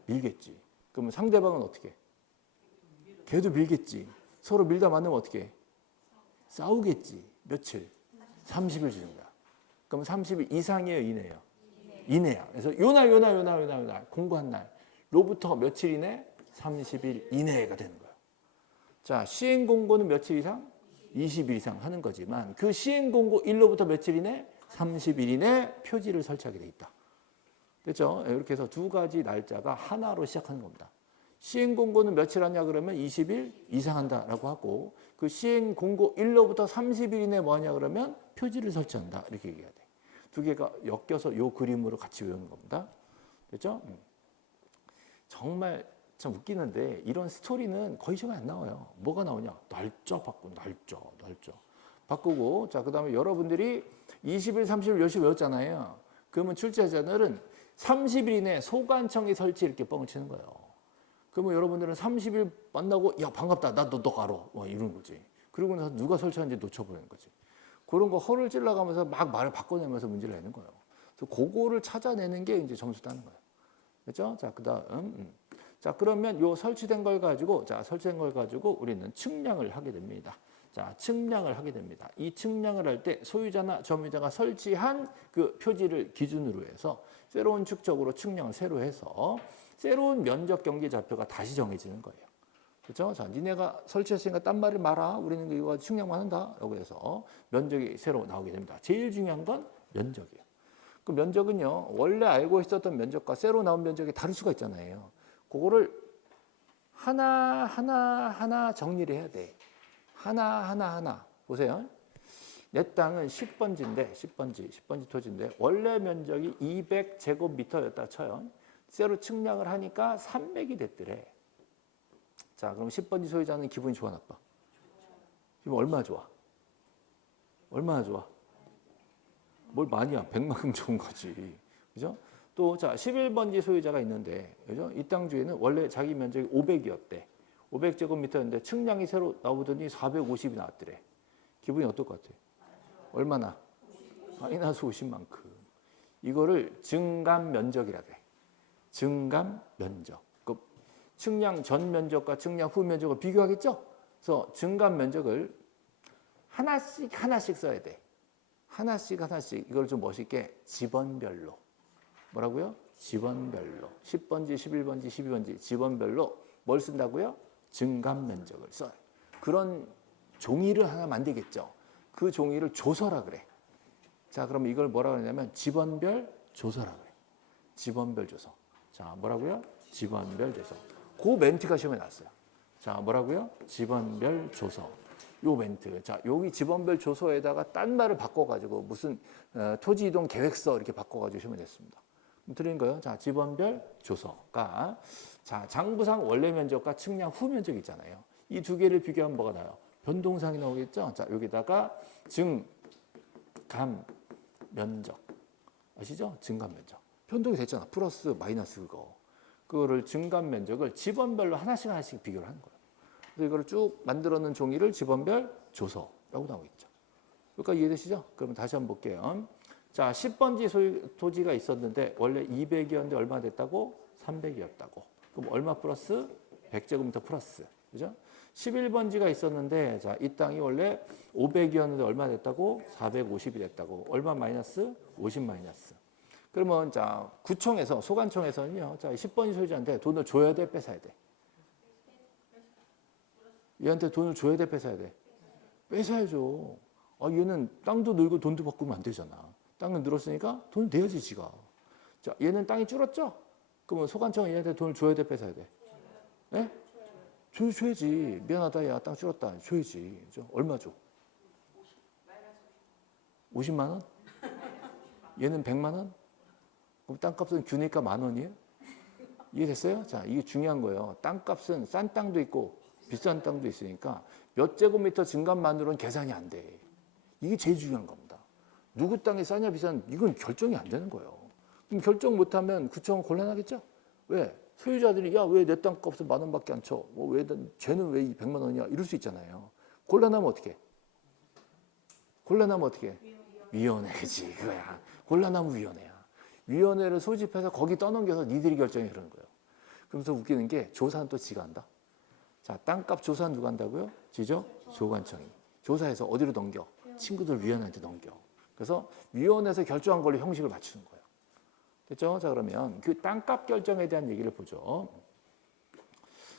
밀겠지. 그러면 상대방은 어떻게 해? 걔도 밀겠지. 서로 밀다 만나면 어떻게 해? 싸우겠지. 며칠? 30일 주는 거야. 그럼 30일 이상이에요, 이내예요? 이내야. 그래서 요날 공고한 날로부터 며칠 이내? 30일 이내가 되는 거예요. 자, 시행 공고는 며칠 이상? 20일 이상 하는 거지만 그 시행 공고 일로부터 며칠 이내? 30일 이내 표지를 설치하게 돼 있다. 됐죠? 이렇게 해서 두 가지 날짜가 하나로 시작하는 겁니다. 시행 공고는 며칠 하냐 그러면 20일 이상 한다라고 하고 그 시행 공고 일로부터 30일 이내 뭐 하냐 그러면 표지를 설치한다. 이렇게 얘기해야 돼. 두 개가 엮여서 요 그림으로 같이 외우는 겁니다. 됐죠? 정말 참 웃기는데 이런 스토리는 거의 시험에 안 나와요. 뭐가 나오냐? 날짜 바꾸고 날짜. 바꾸고 자, 그다음에 여러분들이 20일, 30일 열심히 외웠잖아요. 그러면 출제자들은 30일 이내 소관청이 설치 이렇게 뻥을 치는 거예요. 그러면 여러분들은 30일 만나고 야 반갑다. 나 너 알아. 뭐 이런 거지. 그러고 나서 누가 설치하는지 놓쳐버리는 거지. 그런 거 허를 찔러가면서 막 말을 바꿔내면서 문제를 내는 거예요. 그래서 그거를 찾아내는 게 이제 점수 따는 거예요. 그렇죠? 자, 그다음 자, 그러면 요 설치된 걸 가지고 우리는 측량을 하게 됩니다. 자, 측량을 하게 됩니다. 이 측량을 할 때 소유자나 점유자가 설치한 그 표지를 기준으로 해서 새로운 축적으로 측량을 새로 해서 새로운 면적 경계 좌표가 다시 정해지는 거예요. 그렇죠? 자, 니네가 설치했으니까 딴 말을 마라. 우리는 이거 측량만 한다. 라고 해서 면적이 새로 나오게 됩니다. 제일 중요한 건 면적이에요. 그 면적은요, 원래 알고 있었던 면적과 새로 나온 면적이 다를 수가 있잖아요. 그거를 하나 정리를 해야 돼. 하나. 보세요. 내 땅은 10번지 토지인데 원래 면적이 200제곱미터였다 쳐요. 새로 측량을 하니까 300이 됐더래. 자, 그럼 10번지 소유자는 기분이 좋아, 나빠? 지금 얼마나 좋아? 뭘 많이야? 100만큼 좋은 거지. 그죠? 또, 자, 11번지 소유자가 있는데, 그죠? 이 땅 주에는 원래 자기 면적이 500이었대. 500제곱미터였는데 측량이 새로 나오더니 450이 나왔더래. 기분이 어떨 것 같아? 얼마나? 마이너스 50만큼. 이거를 증감 면적이라 그래. 증감 면적. 그 측량 전 면적과 측량 후 면적을 비교하겠죠? 그래서 증감 면적을 하나씩 써야 돼. 하나씩 이걸 좀 멋있게 지번별로. 뭐라고요? 지번별로. 10번지, 11번지, 12번지 지번별로 뭘 쓴다고요? 증감 면적을 써요. 그런 종이를 하나 만들겠죠. 그 종이를 조서라 그래. 자, 그럼 이걸 뭐라 그러냐면 지번별 조서라 그래. 지번별 조서. 자, 뭐라고요? 지번별 조서. 그 멘트가 시험에 나왔어요. 자, 뭐라고요? 지번별 조서. 요 멘트. 자, 여기 지번별 조서에다가 딴 말을 바꿔가지고 무슨 토지 이동 계획서 이렇게 바꿔가지고 시험에 냈습니다. 들린 거예요? 자, 지번별 조서가 자, 장부상 원래 면적과 측량 후 면적 있잖아요. 이 두 개를 비교하면 뭐가 나요? 변동상이 나오겠죠? 자, 여기다가 증감 면적. 아시죠? 증감 면적. 변동이 됐잖아. 플러스 마이너스 그거를 증감 면적을 지번별로 하나씩 비교를 하는 거예요. 그래서 이거를 쭉 만들어 놓은 종이를 지번별 조서라고 나오겠죠. 여기까지 이해되시죠? 그러면 다시 한번 볼게요. 자, 10번지 소유 토지가 있었는데 원래 200이었는데 얼마 됐다고? 300이었다고. 그럼 얼마 플러스? 100제곱미터 플러스. 그죠? 11번지가 있었는데 자, 이 땅이 원래 500이었는데 얼마 됐다고? 450이 됐다고. 얼마 마이너스? 50 마이너스. 그러면 자, 구청에서 소관청에서는요. 자, 10번지 소유자한테 돈을 줘야 돼, 뺏어야 돼. 얘한테 돈을 줘야 돼, 뺏어야 돼. 뺏어야죠. 아, 얘는 땅도 늘고 돈도 바꾸면 안 되잖아. 땅은 늘었으니까 돈을 내야지, 지가. 자, 얘는 땅이 줄었죠? 그러면 소관청은 얘한테 돈을 줘야 돼, 뺏어야 돼? 네? 줘야지. 미안하다, 야, 땅 줄었다. 줘야지. 그죠? 얼마 줘? 50만 원? 얘는 100만 원? 그럼 땅값은 균일가 10,000원이에요? 이해됐어요? 자, 이게 중요한 거예요. 땅값은 싼 땅도 있고 비싼 땅도 있으니까 몇 제곱미터 증감만으로는 계산이 안 돼. 이게 제일 중요한 겁니다. 누구 땅이 싸냐 비싼 이건 결정이 안 되는 거예요. 그럼 결정 못하면 구청은 곤란하겠죠? 왜? 소유자들이 야, 왜 내 땅값을 10,000원밖에 안 쳐? 뭐 왜 쟤는 왜 100만 원이야? 이럴 수 있잖아요. 곤란하면 어떻게? 곤란하면 어떻게? 위원회지 그거야. 곤란하면 위원회야. 위원회를 소집해서 거기 떠넘겨서 니들이 결정해 그러는 거예요. 그러면서 웃기는 게 조사는 또 지가 한다. 자, 땅값 조사는 누가 한다고요? 지죠? 조관청이. 조사해서 어디로 넘겨? 친구들 위원회한테 넘겨. 그래서 위원회에서 결정한 걸로 형식을 맞추는 거예요. 됐죠? 자, 그러면 그 땅값 결정에 대한 얘기를 보죠.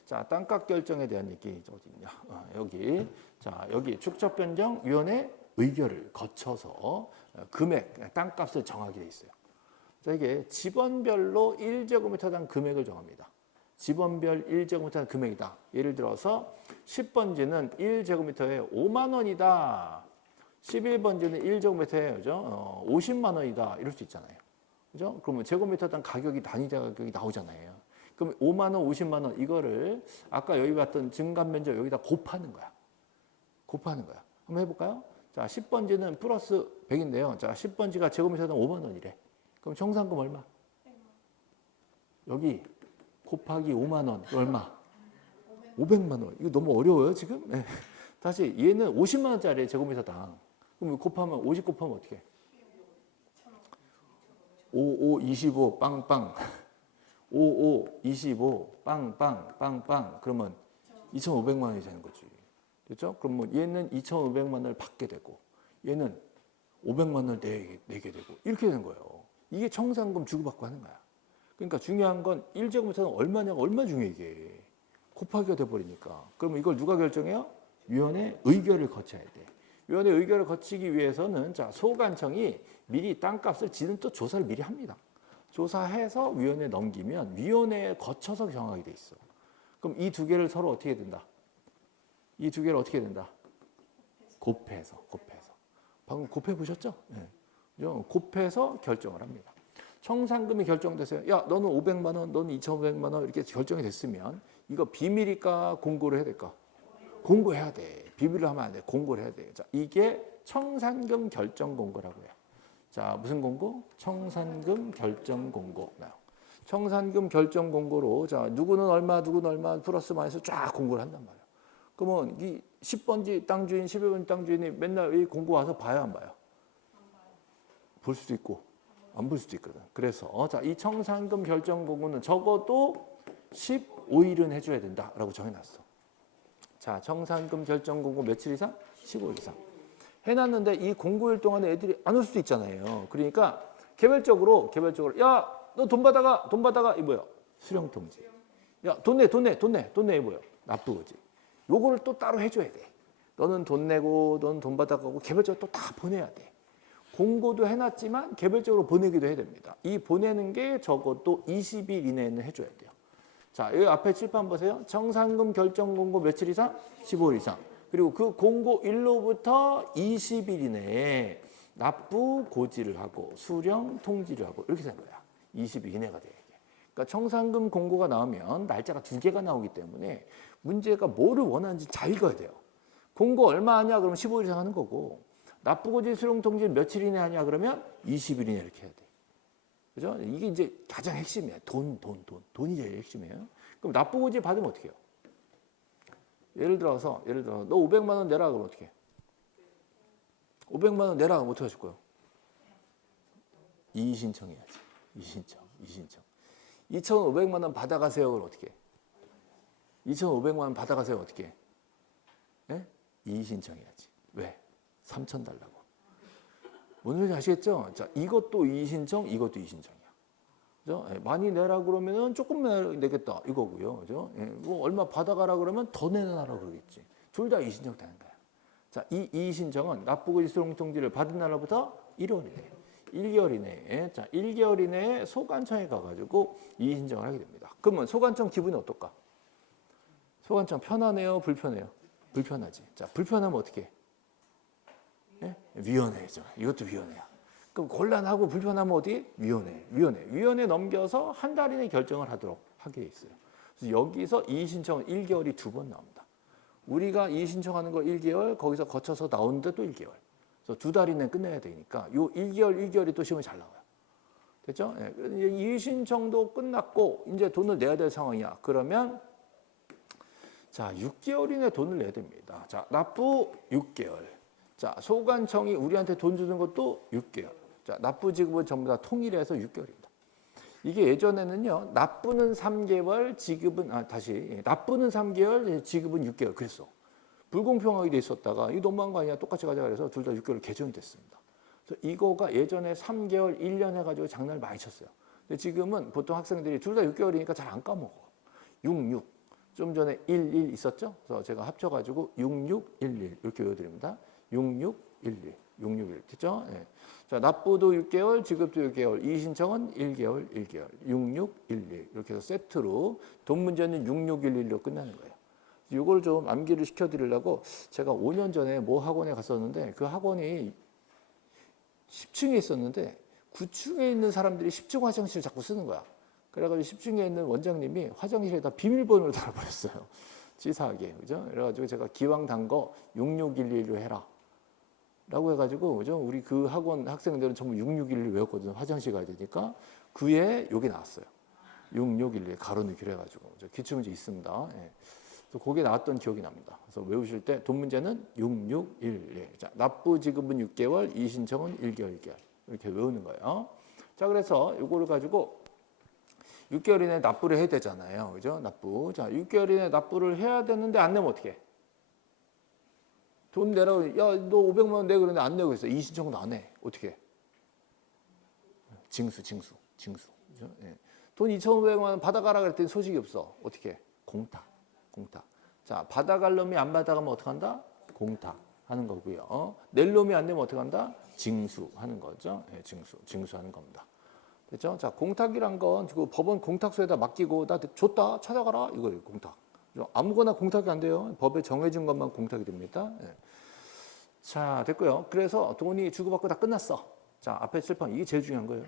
자, 땅값 결정에 대한 얘기 어디 있냐? 여기. 자, 여기 축척변경위원회 의결을 거쳐서 금액, 땅값을 정하게 돼 있어요. 자, 이게 지번별로 1제곱미터당 금액을 정합니다. 지번별 1제곱미터당 금액이다. 예를 들어서 10번지는 1제곱미터에 5만 원이다. 11번지는 1제곱미터에 그죠? 50만 원이다. 이럴 수 있잖아요. 그죠? 그러면 제곱미터당 가격이 단위자 가격이 나오잖아요. 그럼 5만 원, 50만 원 이거를 아까 여기 봤던 증감 면적 여기다 곱하는 거야. 곱하는 거야. 한번 해볼까요? 자, 10번지는 플러스 100인데요. 자, 10번지가 제곱미터당 5만 원이래. 그럼 청산금 얼마? 여기 곱하기 5만 원 얼마? 500만 원. 이거 너무 어려워요 지금? 네. 다시 얘는 50만 원짜리 제곱미터당. 그럼 곱하면 50 곱하면 어떻게? 55, 25 빵빵. 55, 25 빵빵 빵빵. 그러면 2,500만 원이 되는 거지. 됐죠? 그럼 뭐 얘는 2,500만 원을 받게 되고 얘는 500만 원을 내게 되고 이렇게 되는 거예요. 이게 청산금 주고받고 하는 거야. 그러니까 중요한 건 1제곱미터는 얼마냐가 얼마 중요해 이게. 곱하기가 돼버리니까. 그러면 이걸 누가 결정해요? 위원회 의결을 거쳐야 돼. 위원회 의결을 거치기 위해서는 자, 소관청이 미리 땅값을 지는 또 조사를 미리 합니다. 조사해서 위원회에 넘기면 위원회에 거쳐서 정하게 돼 있어. 그럼 이 두 개를 서로 어떻게 된다? 이 두 개를 어떻게 된다? 곱해서. 방금 곱해 보셨죠? 네. 곱해서 결정을 합니다. 청산금이 결정돼서요. 야, 너는 500만 원, 너는 2,500만 원 이렇게 결정이 됐으면 이거 비밀일까 공고를 해야 될까? 공고해야 돼. 비밀로 하면 안 돼. 공고를 해야 돼. 자, 이게 청산금 결정 공고라고 해요. 자, 무슨 공고? 청산금 결정 공고. 청산금 결정 공고로 자, 누구는 얼마, 누구는 얼마 플러스 마이너스 쫙 공고를 한단 말이에요. 그러면 이 10번지 땅 주인, 11번지 땅 주인이 맨날 이 공고 와서 봐요, 안 봐요? 볼 수도 있고 안 볼 수도 있거든. 그래서 자, 이 청산금 결정 공고는 적어도 15일은 해줘야 된다라고 정해놨어. 자, 청산금 결정 공고 며칠 이상? 15일 이상. 해놨는데 이 공고일 동안에 애들이 안 올 수도 있잖아요. 그러니까 개별적으로 야, 너 돈 받아가 이 뭐야? 수령통지. 야, 돈 내 이 뭐야? 납부거지. 요거를 또 따로 해줘야 돼. 너는 돈 내고 너는 돈 받아가고 개별적으로 또 다 보내야 돼. 공고도 해놨지만 개별적으로 보내기도 해야 됩니다. 이 보내는 게 적어도 20일 이내에는 해줘야 돼요. 자, 여기 앞에 칠판 보세요. 청산금 결정 공고 며칠 이상? 15일 이상. 그리고 그 공고일로부터 20일 이내에 납부 고지를 하고 수령 통지를 하고 이렇게 되는 거야. 20일 이내가 돼요. 그러니까 청산금 공고가 나오면 날짜가 2개가 나오기 때문에 문제가 뭐를 원하는지 잘 읽어야 돼요. 공고 얼마 하냐? 그러면 15일 이상 하는 거고 납부 고지 수령 통지 며칠 이내 하냐? 그러면 20일 이내 이렇게 해야 돼. 그죠? 이게 이제 가장 핵심이에요. 돈이 제일 핵심이에요. 그럼 납부 고지 받으면 어떻게 해요? 예를 들어서 너 500만 원 내라 그러면 어떻게 해? 500만 원 내라 그러면 어떻게 하실 거예요? 이의 신청해야지. 이의신청. 2,500만 원 받아가세요. 그럼 어떻게 해? 2,500만 원 받아가세요. 어떻게 해? 네? 이의 신청해야지. 왜? 3,000 달라고. 뭔 소리인지 아시겠죠? 자, 이것도 이의 신청, 이것도 이의 신청이야. 그죠? 많이 내라 그러면은 조금 내겠다 이거고요. 그죠? 뭐 얼마 받아가라 그러면 더 내놔라 그러겠지. 둘 다 이의 신청 되는 거야. 자, 이 이의 신청은 납부고지 수령 통지를 받은 날로부터 1월 이내, 1개월 이내에, 자, 1개월 이내에 소관청에 가가지고 이의 신청을 하게 됩니다. 그러면 소관청 기분이 어떨까? 소관청 편하네요, 불편해요? 불편하지. 자, 불편하면 어떻게 해? 예? 위원회죠. 이것도 위원회야. 그럼 곤란하고 불편하면 어디? 위원회 넘겨서 한 달 이내 결정을 하도록 하게 있어요. 그래서 여기서 이의 신청은 1개월이 2번 나옵니다. 우리가 이의 신청하는 거 1개월, 거기서 거쳐서 나오는데 또 1개월. 그래서 2달 이내 끝내야 되니까 요 1개월이 또 시험에 잘 나와요. 됐죠? 예. 이의 신청도 끝났고 이제 돈을 내야 될 상황이야. 그러면 자, 6개월 이내 돈을 내야 됩니다. 자, 납부 6개월. 자, 소관청이 우리한테 돈 주는 것도 6개월. 자, 납부 지급은 전부 다 통일해서 6개월입니다. 이게 예전에는요, 납부는 3개월, 지급은 납부는 3개월, 지급은 6개월 그랬어. 불공평하게 돼 있었다가 이거 너무한 거 아니야? 똑같이 가자 그래서 둘 다 6개월 개정이 됐습니다. 그래서 이거가 예전에 3개월, 1년 해가지고 장난을 많이 쳤어요. 근데 지금은 보통 학생들이 둘 다 6개월이니까 잘 안 까먹어. 6. 좀 전에 11 있었죠? 그래서 제가 합쳐가지고 6611 이렇게 외워드립니다. 6611, 6611 됐죠? 예. 자, 납부도 6개월, 지급도 6개월, 이의 신청은 1개월, 6611 이렇게 해서 세트로 돈 문제는 6611로 끝나는 거예요. 이걸 좀 암기를 시켜드리려고 제가 5년 전에 모 학원에 갔었는데 그 학원이 10층에 있었는데 9층에 있는 사람들이 10층 화장실을 자꾸 쓰는 거야. 그래가지고 10층에 있는 원장님이 화장실에다 비밀번호를 달아버렸어요. 치사하게. 그죠? 그래가지고 제가 기왕 단 거 6611로 해라. 라고 해가지고, 그죠? 우리 그 학원 학생들은 전부 6611 외웠거든요. 화장실 가야 되니까. 그에 요게 나왔어요. 6611 가로넣기로 해가지고. 기출문제 있습니다. 예. 그래서 거기에 나왔던 기억이 납니다. 그래서 외우실 때 돈 문제는 6611. 자, 납부 지급은 6개월, 이의 신청은 1개월. 이렇게 외우는 거예요. 자, 그래서 요거를 가지고 6개월 이내에 납부를 해야 되잖아요. 그죠? 납부. 자, 6개월 이내에 납부를 해야 되는데 안 내면 어떻게 해? 돈 내라고, 야, 너 500만 원 내 그러는데 안 내고 있어. 이의 신청도 안 해. 어떻게 해? 징수. 그죠? 예. 돈 2,500만 원 받아가라 그랬더니 소식이 없어. 어떻게 해? 공탁. 자, 받아갈 놈이 안 받아가면 어떡한다? 공탁 하는 거고요. 낼 놈이 안 내면 어떡한다? 징수하는 거죠. 예, 징수하는 겁니다. 됐죠? 자, 공탁이란 건 그 법원 공탁소에다 맡기고 나 줬다 찾아가라 이거예요. 공탁. 아무거나 공탁이 안 돼요. 법에 정해진 것만 공탁이 됩니다. 예. 자, 됐고요. 그래서 돈이 주고받고 다 끝났어. 자, 앞에 칠판 이게 제일 중요한 거예요.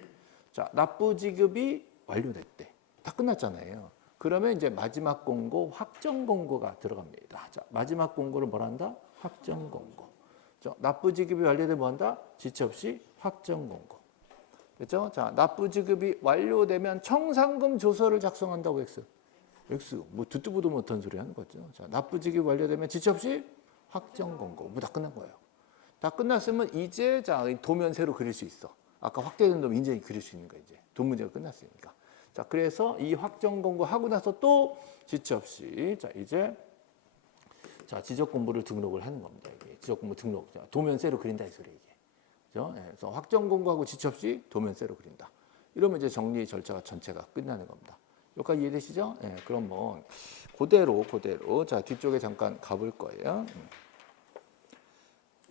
자, 납부 지급이 완료됐대. 다 끝났잖아요. 그러면 이제 마지막 공고, 확정 공고가 들어갑니다. 자, 마지막 공고를 뭐라 한다? 확정 공고. 자, 납부 지급이 완료되면 뭐 한다? 지체 없이 확정 공고. 됐죠? 자, 납부 지급이 완료되면 청산금 조서를 작성한다고 X. 뭐 듣도 보도 못한 소리 하는 거죠. 자, 납부 지급이 완료되면 지체 없이 확정 공고. 뭐 다 끝난 거예요. 다 끝났으면 이제 자, 도면세로 그릴 수 있어. 아까 확대된 놈 인정이 그릴 수 있는 거야, 이제. 돈 문제가 끝났으니까. 자, 그래서 이 확정 공고 하고 나서 또 지체 없이 자, 이제 자, 지적 공부를 등록을 하는 겁니다. 이게 지적 공부 등록. 자, 도면세로 그린다 이 소리 이게. 그죠? 예, 그래서 확정 공고하고 지체 없이 도면세로 그린다. 이러면 이제 정리 절차가 전체가 끝나는 겁니다. 여기까지 이해되시죠? 예, 그럼 뭐 그대로 자, 뒤쪽에 잠깐 가볼 거예요.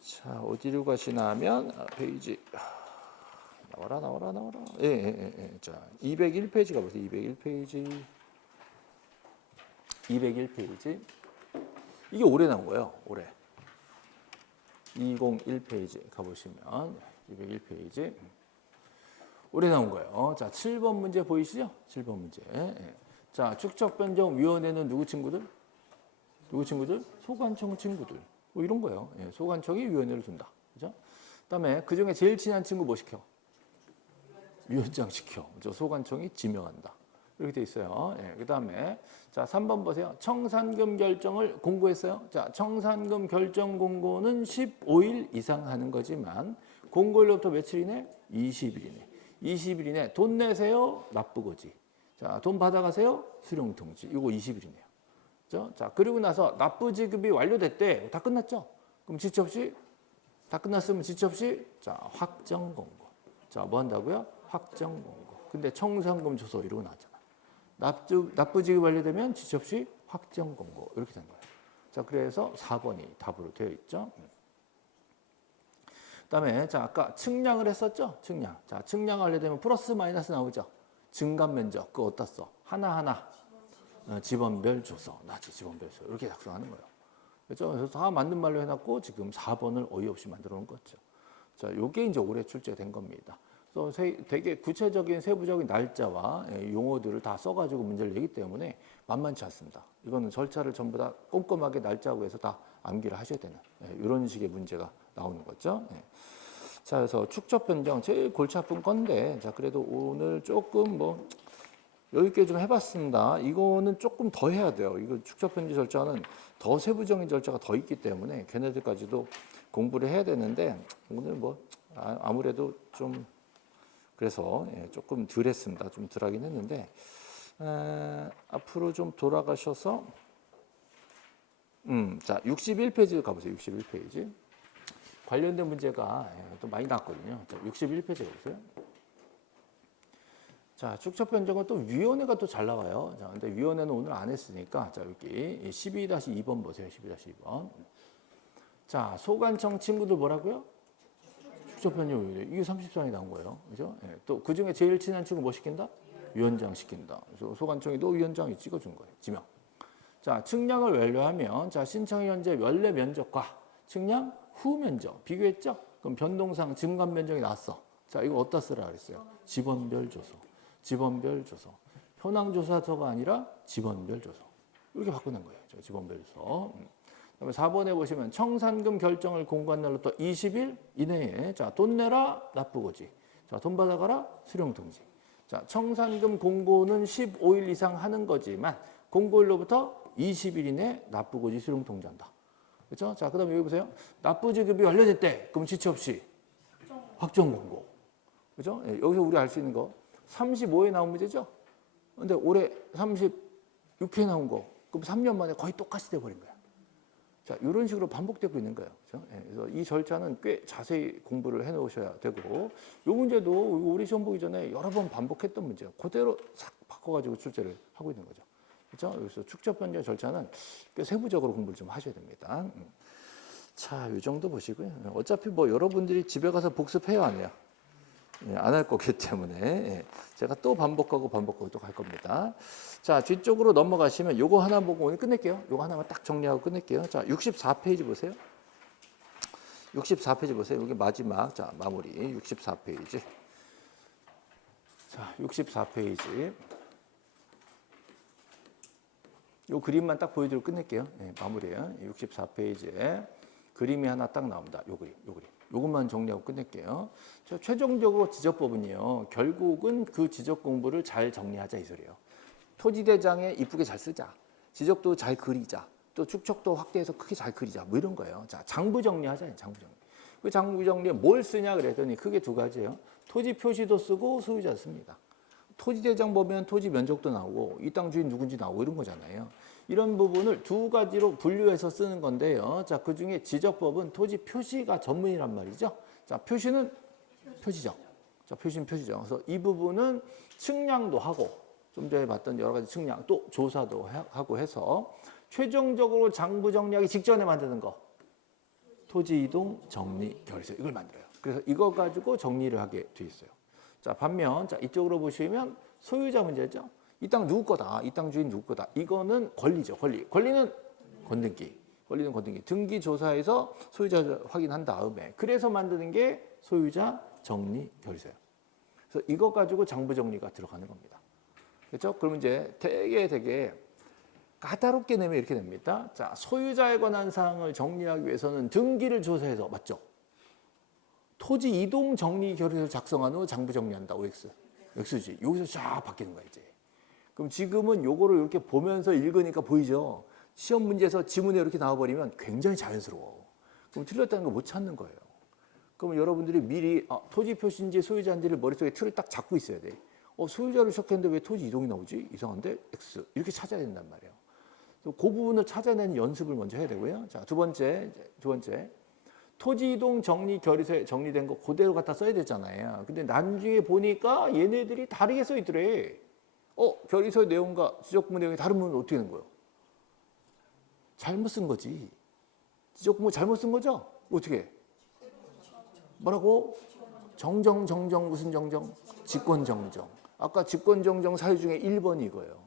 자, 어디로 가시나 하면 페이지 나와라. 예. 자, 201페이지 가보세요. 201페이지. 이게 올해 나온 거예요. 올해. 201페이지 가보시면 201페이지. 올해 나온 거예요. 자, 7번 문제 보이시죠? 7번 문제. 예. 자, 축척변경위원회는 누구 친구들? 소관청 친구들. 뭐 이런 거예요. 예, 소관청이 위원회를 둔다. 그죠? 그다음에 그 중에 제일 친한 친구 뭐 시켜? 위원장 시켜. 그죠? 소관청이 지명한다. 이렇게 돼 있어요. 예, 그다음에 자, 3번 보세요. 청산금 결정을 공고했어요. 자, 청산금 결정 공고는 15일 이상 하는 거지만 공고일로부터 며칠 이내? 20일 이내. 20일 이내 돈 내세요. 납부고지. 자, 돈 받아가세요. 수령통지. 이거 20일 이내요. 그죠? 자, 그리고 나서 납부 지급이 완료됐대. 다 끝났죠? 그럼 지체 없이 다 끝났으면 지체 없이 자, 확정 공고. 자, 뭐 한다고요? 확정 공고. 근데 청산금 조서 이러고 나왔잖아. 납부 지급이 완료되면 지체 없이 확정 공고. 이렇게 된 거예요. 자, 그래서 4번이 답으로 되어 있죠. 그다음에 자, 아까 측량을 했었죠? 측량. 자, 측량 완료되면 플러스 마이너스 나오죠? 증감 면적 그거 어디다 써? 하나하나 지번별 조서, 나지 지번별 조서 이렇게 작성하는 거예요. 그렇죠? 그래서 다 맞는 말로 해놨고 지금 4번을 어이없이 만들어 놓은 거죠. 자, 요게 이제 올해 출제된 겁니다. 그래서 되게 구체적인 세부적인 날짜와 용어들을 다 써가지고 문제를 내기 때문에 만만치 않습니다. 이거는 절차를 전부 다 꼼꼼하게 날짜하고 해서 다 암기를 하셔야 되는 이런 식의 문제가 나오는 거죠. 자, 그래서 축적 변경 제일 골치 아픈 건데, 자, 그래도 오늘 조금 뭐 여유 있게 좀 해봤습니다. 이거는 조금 더 해야 돼요. 이거 축적 변경 절차는 더 세부적인 절차가 더 있기 때문에 걔네들까지도 공부를 해야 되는데 오늘 뭐 아무래도 좀 그래서 조금 덜 했습니다. 좀 덜 하긴 했는데 앞으로 좀 돌아가셔서 자 61페이지 가보세요. 61페이지 관련된 문제가 또 많이 나왔거든요. 자 61페이지 가보세요. 자 축적 변경은 또 위원회가 또 잘 나와요. 자 근데 위원회는 오늘 안 했으니까 자 여기 12-2번 보세요. 12-2번. 자 소관청 친구들 뭐라고요? 축적 변경 위원회. 이게 34에 나온 거예요. 그죠? 또 그 중에 제일 친한 친구 뭐 시킨다? 위원장 시킨다. 그래서 소관청이 또 위원장이 찍어준 거예요. 지명. 자, 측량을 완료하면 자 신청 현재 원래 면적과 측량 후 면적 비교했죠? 그럼 변동상 증감 면적이 나왔어. 자, 이거 어디다 쓰라 그랬어요? 집원별 조서. 집원별 조서. 현황 조사서가 아니라 집원별 조서. 이렇게 바꾸는 거예요. 집원별 조서. 그다음에 4번에 보시면 청산금 결정을 공고한 날로부터 20일 이내에 자, 돈 내라 납부고지. 자, 돈 받아가라 수령통지. 자, 청산금 공고는 15일 이상 하는 거지만 공고일로부터 20일 이내 납부고지 수령통지한다. 그렇죠? 자, 그다음에 여기 보세요. 납부지급이 완료됐대. 그럼 지체 없이 확정 공고. 그렇죠? 여기서 우리 알 수 있는 거 35에 나온 문제죠. 근데 올해 36회에 나온 거. 그럼 3년 만에 거의 똑같이 돼 버린 거야. 자, 이런 식으로 반복되고 있는 거예요. 그렇죠? 그래서 이 절차는 꽤 자세히 공부를 해 놓으셔야 되고, 이 문제도 우리 시험 보기 전에 여러 번 반복했던 문제예요. 그대로 싹 바꿔가지고 출제를 하고 있는 거죠. 그렇죠? 그래서 축적 변경 절차는 꽤 세부적으로 공부를 좀 하셔야 됩니다. 자, 이 정도 보시고요. 어차피 뭐 여러분들이 집에 가서 복습해요, 안 해요? 안 할 거기 때문에 제가 또 반복하고 또 갈 겁니다. 자, 뒤쪽으로 넘어가시면 요거 하나 보고 오늘 끝낼게요. 요거 하나만 딱 정리하고 끝낼게요. 자, 64페이지 보세요. 64페이지 보세요. 여기 마지막 자, 마무리 64페이지. 자, 64페이지. 요 그림만 딱 보여드리고 끝낼게요. 마무리예요. 64페이지에 그림이 하나 딱 나옵니다. 요 그림. 요것만 정리하고 끝낼게요. 최종적으로 지적법은요. 결국은 그 지적 공부를 잘 정리하자 이 소리예요. 토지대장에 이쁘게 잘 쓰자. 지적도 잘 그리자. 또 축척도 확대해서 크게 잘 그리자. 뭐 이런 거예요. 자, 장부 정리하자. 장부 정리. 그 장부 정리에 뭘 쓰냐 그랬더니 크게 두 가지예요. 토지 표시도 쓰고 소유자 씁니다. 토지대장 보면 토지 면적도 나오고 이 땅 주인 누군지 나오고 이런 거잖아요. 이런 부분을 두 가지로 분류해서 쓰는 건데요. 자, 그 중에 지적법은 토지 표시가 전문이란 말이죠. 자, 표시는 표시적. 자, 표시는 표시적. 그래서 이 부분은 측량도 하고 좀 전에 봤던 여러 가지 측량 또 조사도 하고 해서 최종적으로 장부 정리하기 직전에 만드는 거. 토지 이동 정리 결의서 이걸 만들어요. 그래서 이거 가지고 정리를 하게 돼 있어요. 자, 반면 자, 이쪽으로 보시면 소유자 문제죠. 이 땅 누구 거다. 이 땅 주인 누구 거다. 이거는 권리죠. 권리는 건등기. 권리는 건등기. 등기 조사에서 소유자 확인한 다음에 그래서 만드는 게 소유자 정리 결의서예요. 그래서 이거 가지고 장부 정리가 들어가는 겁니다. 그렇죠? 그러면 이제 되게 까다롭게 내면 이렇게 됩니다. 자, 소유자에 관한 사항을 정리하기 위해서는 등기를 조사해서 맞죠? 토지 이동 정리 결의서를 작성한 후 장부 정리한다. OX. X지. 여기서 쫙 바뀌는 거야, 이제. 그럼 지금은 요거를 이렇게 보면서 읽으니까 보이죠? 시험 문제에서 지문에 이렇게 나와버리면 굉장히 자연스러워. 그럼 틀렸다는 거 못 찾는 거예요. 그러면 여러분들이 미리 토지 표시인지 소유자인지를 머릿속에 틀을 딱 잡고 있어야 돼. 소유자를 시작했는데 왜 토지 이동이 나오지? 이상한데? X. 이렇게 찾아야 된단 말이에요. 그 부분을 찾아내는 연습을 먼저 해야 되고요. 자, 두 번째. 토지 이동 정리 결의서에 정리된 거 그대로 갖다 써야 되잖아요. 근데 나중에 보니까 얘네들이 다르게 써 있더래. 결의서 내용과 지적부 내용이 다르면 어떻게 되는 거예요? 잘못 쓴 거지. 지적부 잘못 쓴 거죠? 어떻게? 뭐라고? 정정 무슨 정정? 직권정정. 아까 직권정정 사유 중에 1번이 이거예요.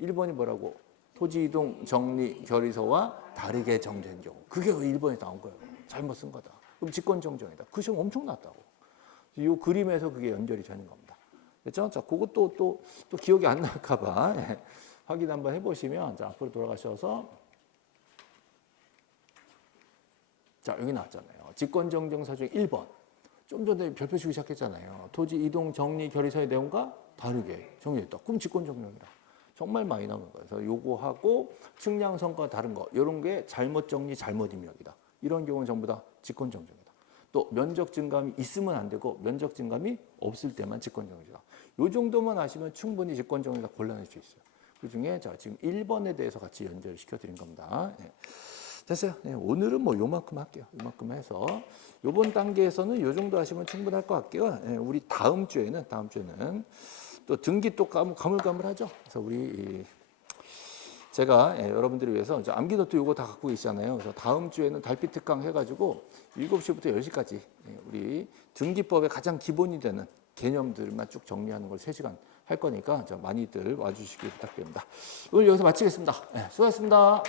1번이 뭐라고? 토지 이동 정리 결의서와 다르게 정된 경우. 그게 1번에 나온 거예요. 잘못 쓴 거다. 그럼 직권 정정이다. 그 시험 엄청 났다고. 이 그림에서 그게 연결이 되는 겁니다. 그렇죠? 자, 그것도 또 기억이 안 날까 봐 확인 한번 해보시면, 자, 앞으로 돌아가셔서, 자, 여기 나왔잖아요. 직권정정사 중 1번. 좀 전에 별표 주기 시작했잖아요. 토지 이동 정리 결의서의 내용과 다르게 정리했다. 그럼 직권정정이다. 정말 많이 나오는 거예요. 그래서 요거하고 측량성과 다른 거, 이런 게 잘못 정리, 잘못 입력이다. 이런 경우는 전부 다 직권정정이다. 또 면적 증감이 있으면 안 되고 면적 증감이 없을 때만 직권정정이다. 요 정도만 아시면 충분히 직권정정이다 골라낼 수 있어요. 그중에 자, 지금 1번에 대해서 같이 연결시켜 드린 겁니다. 네. 됐어요. 네, 오늘은 뭐 요만큼 할게요. 요만큼 해서 요번 단계에서는 요 정도 하시면 충분할 것 같고요. 네, 우리 다음 주에는 또 등기 또 가물가물하죠. 그래서 우리 제가 여러분들을 위해서 암기 노트 요거 다 갖고 계시잖아요. 그래서 다음 주에는 달빛 특강 해가지고 7시부터 10시까지 우리 등기법의 가장 기본이 되는 개념들만 쭉 정리하는 걸 3시간 할 거니까 많이들 와주시길 부탁드립니다. 오늘 여기서 마치겠습니다. 수고하셨습니다.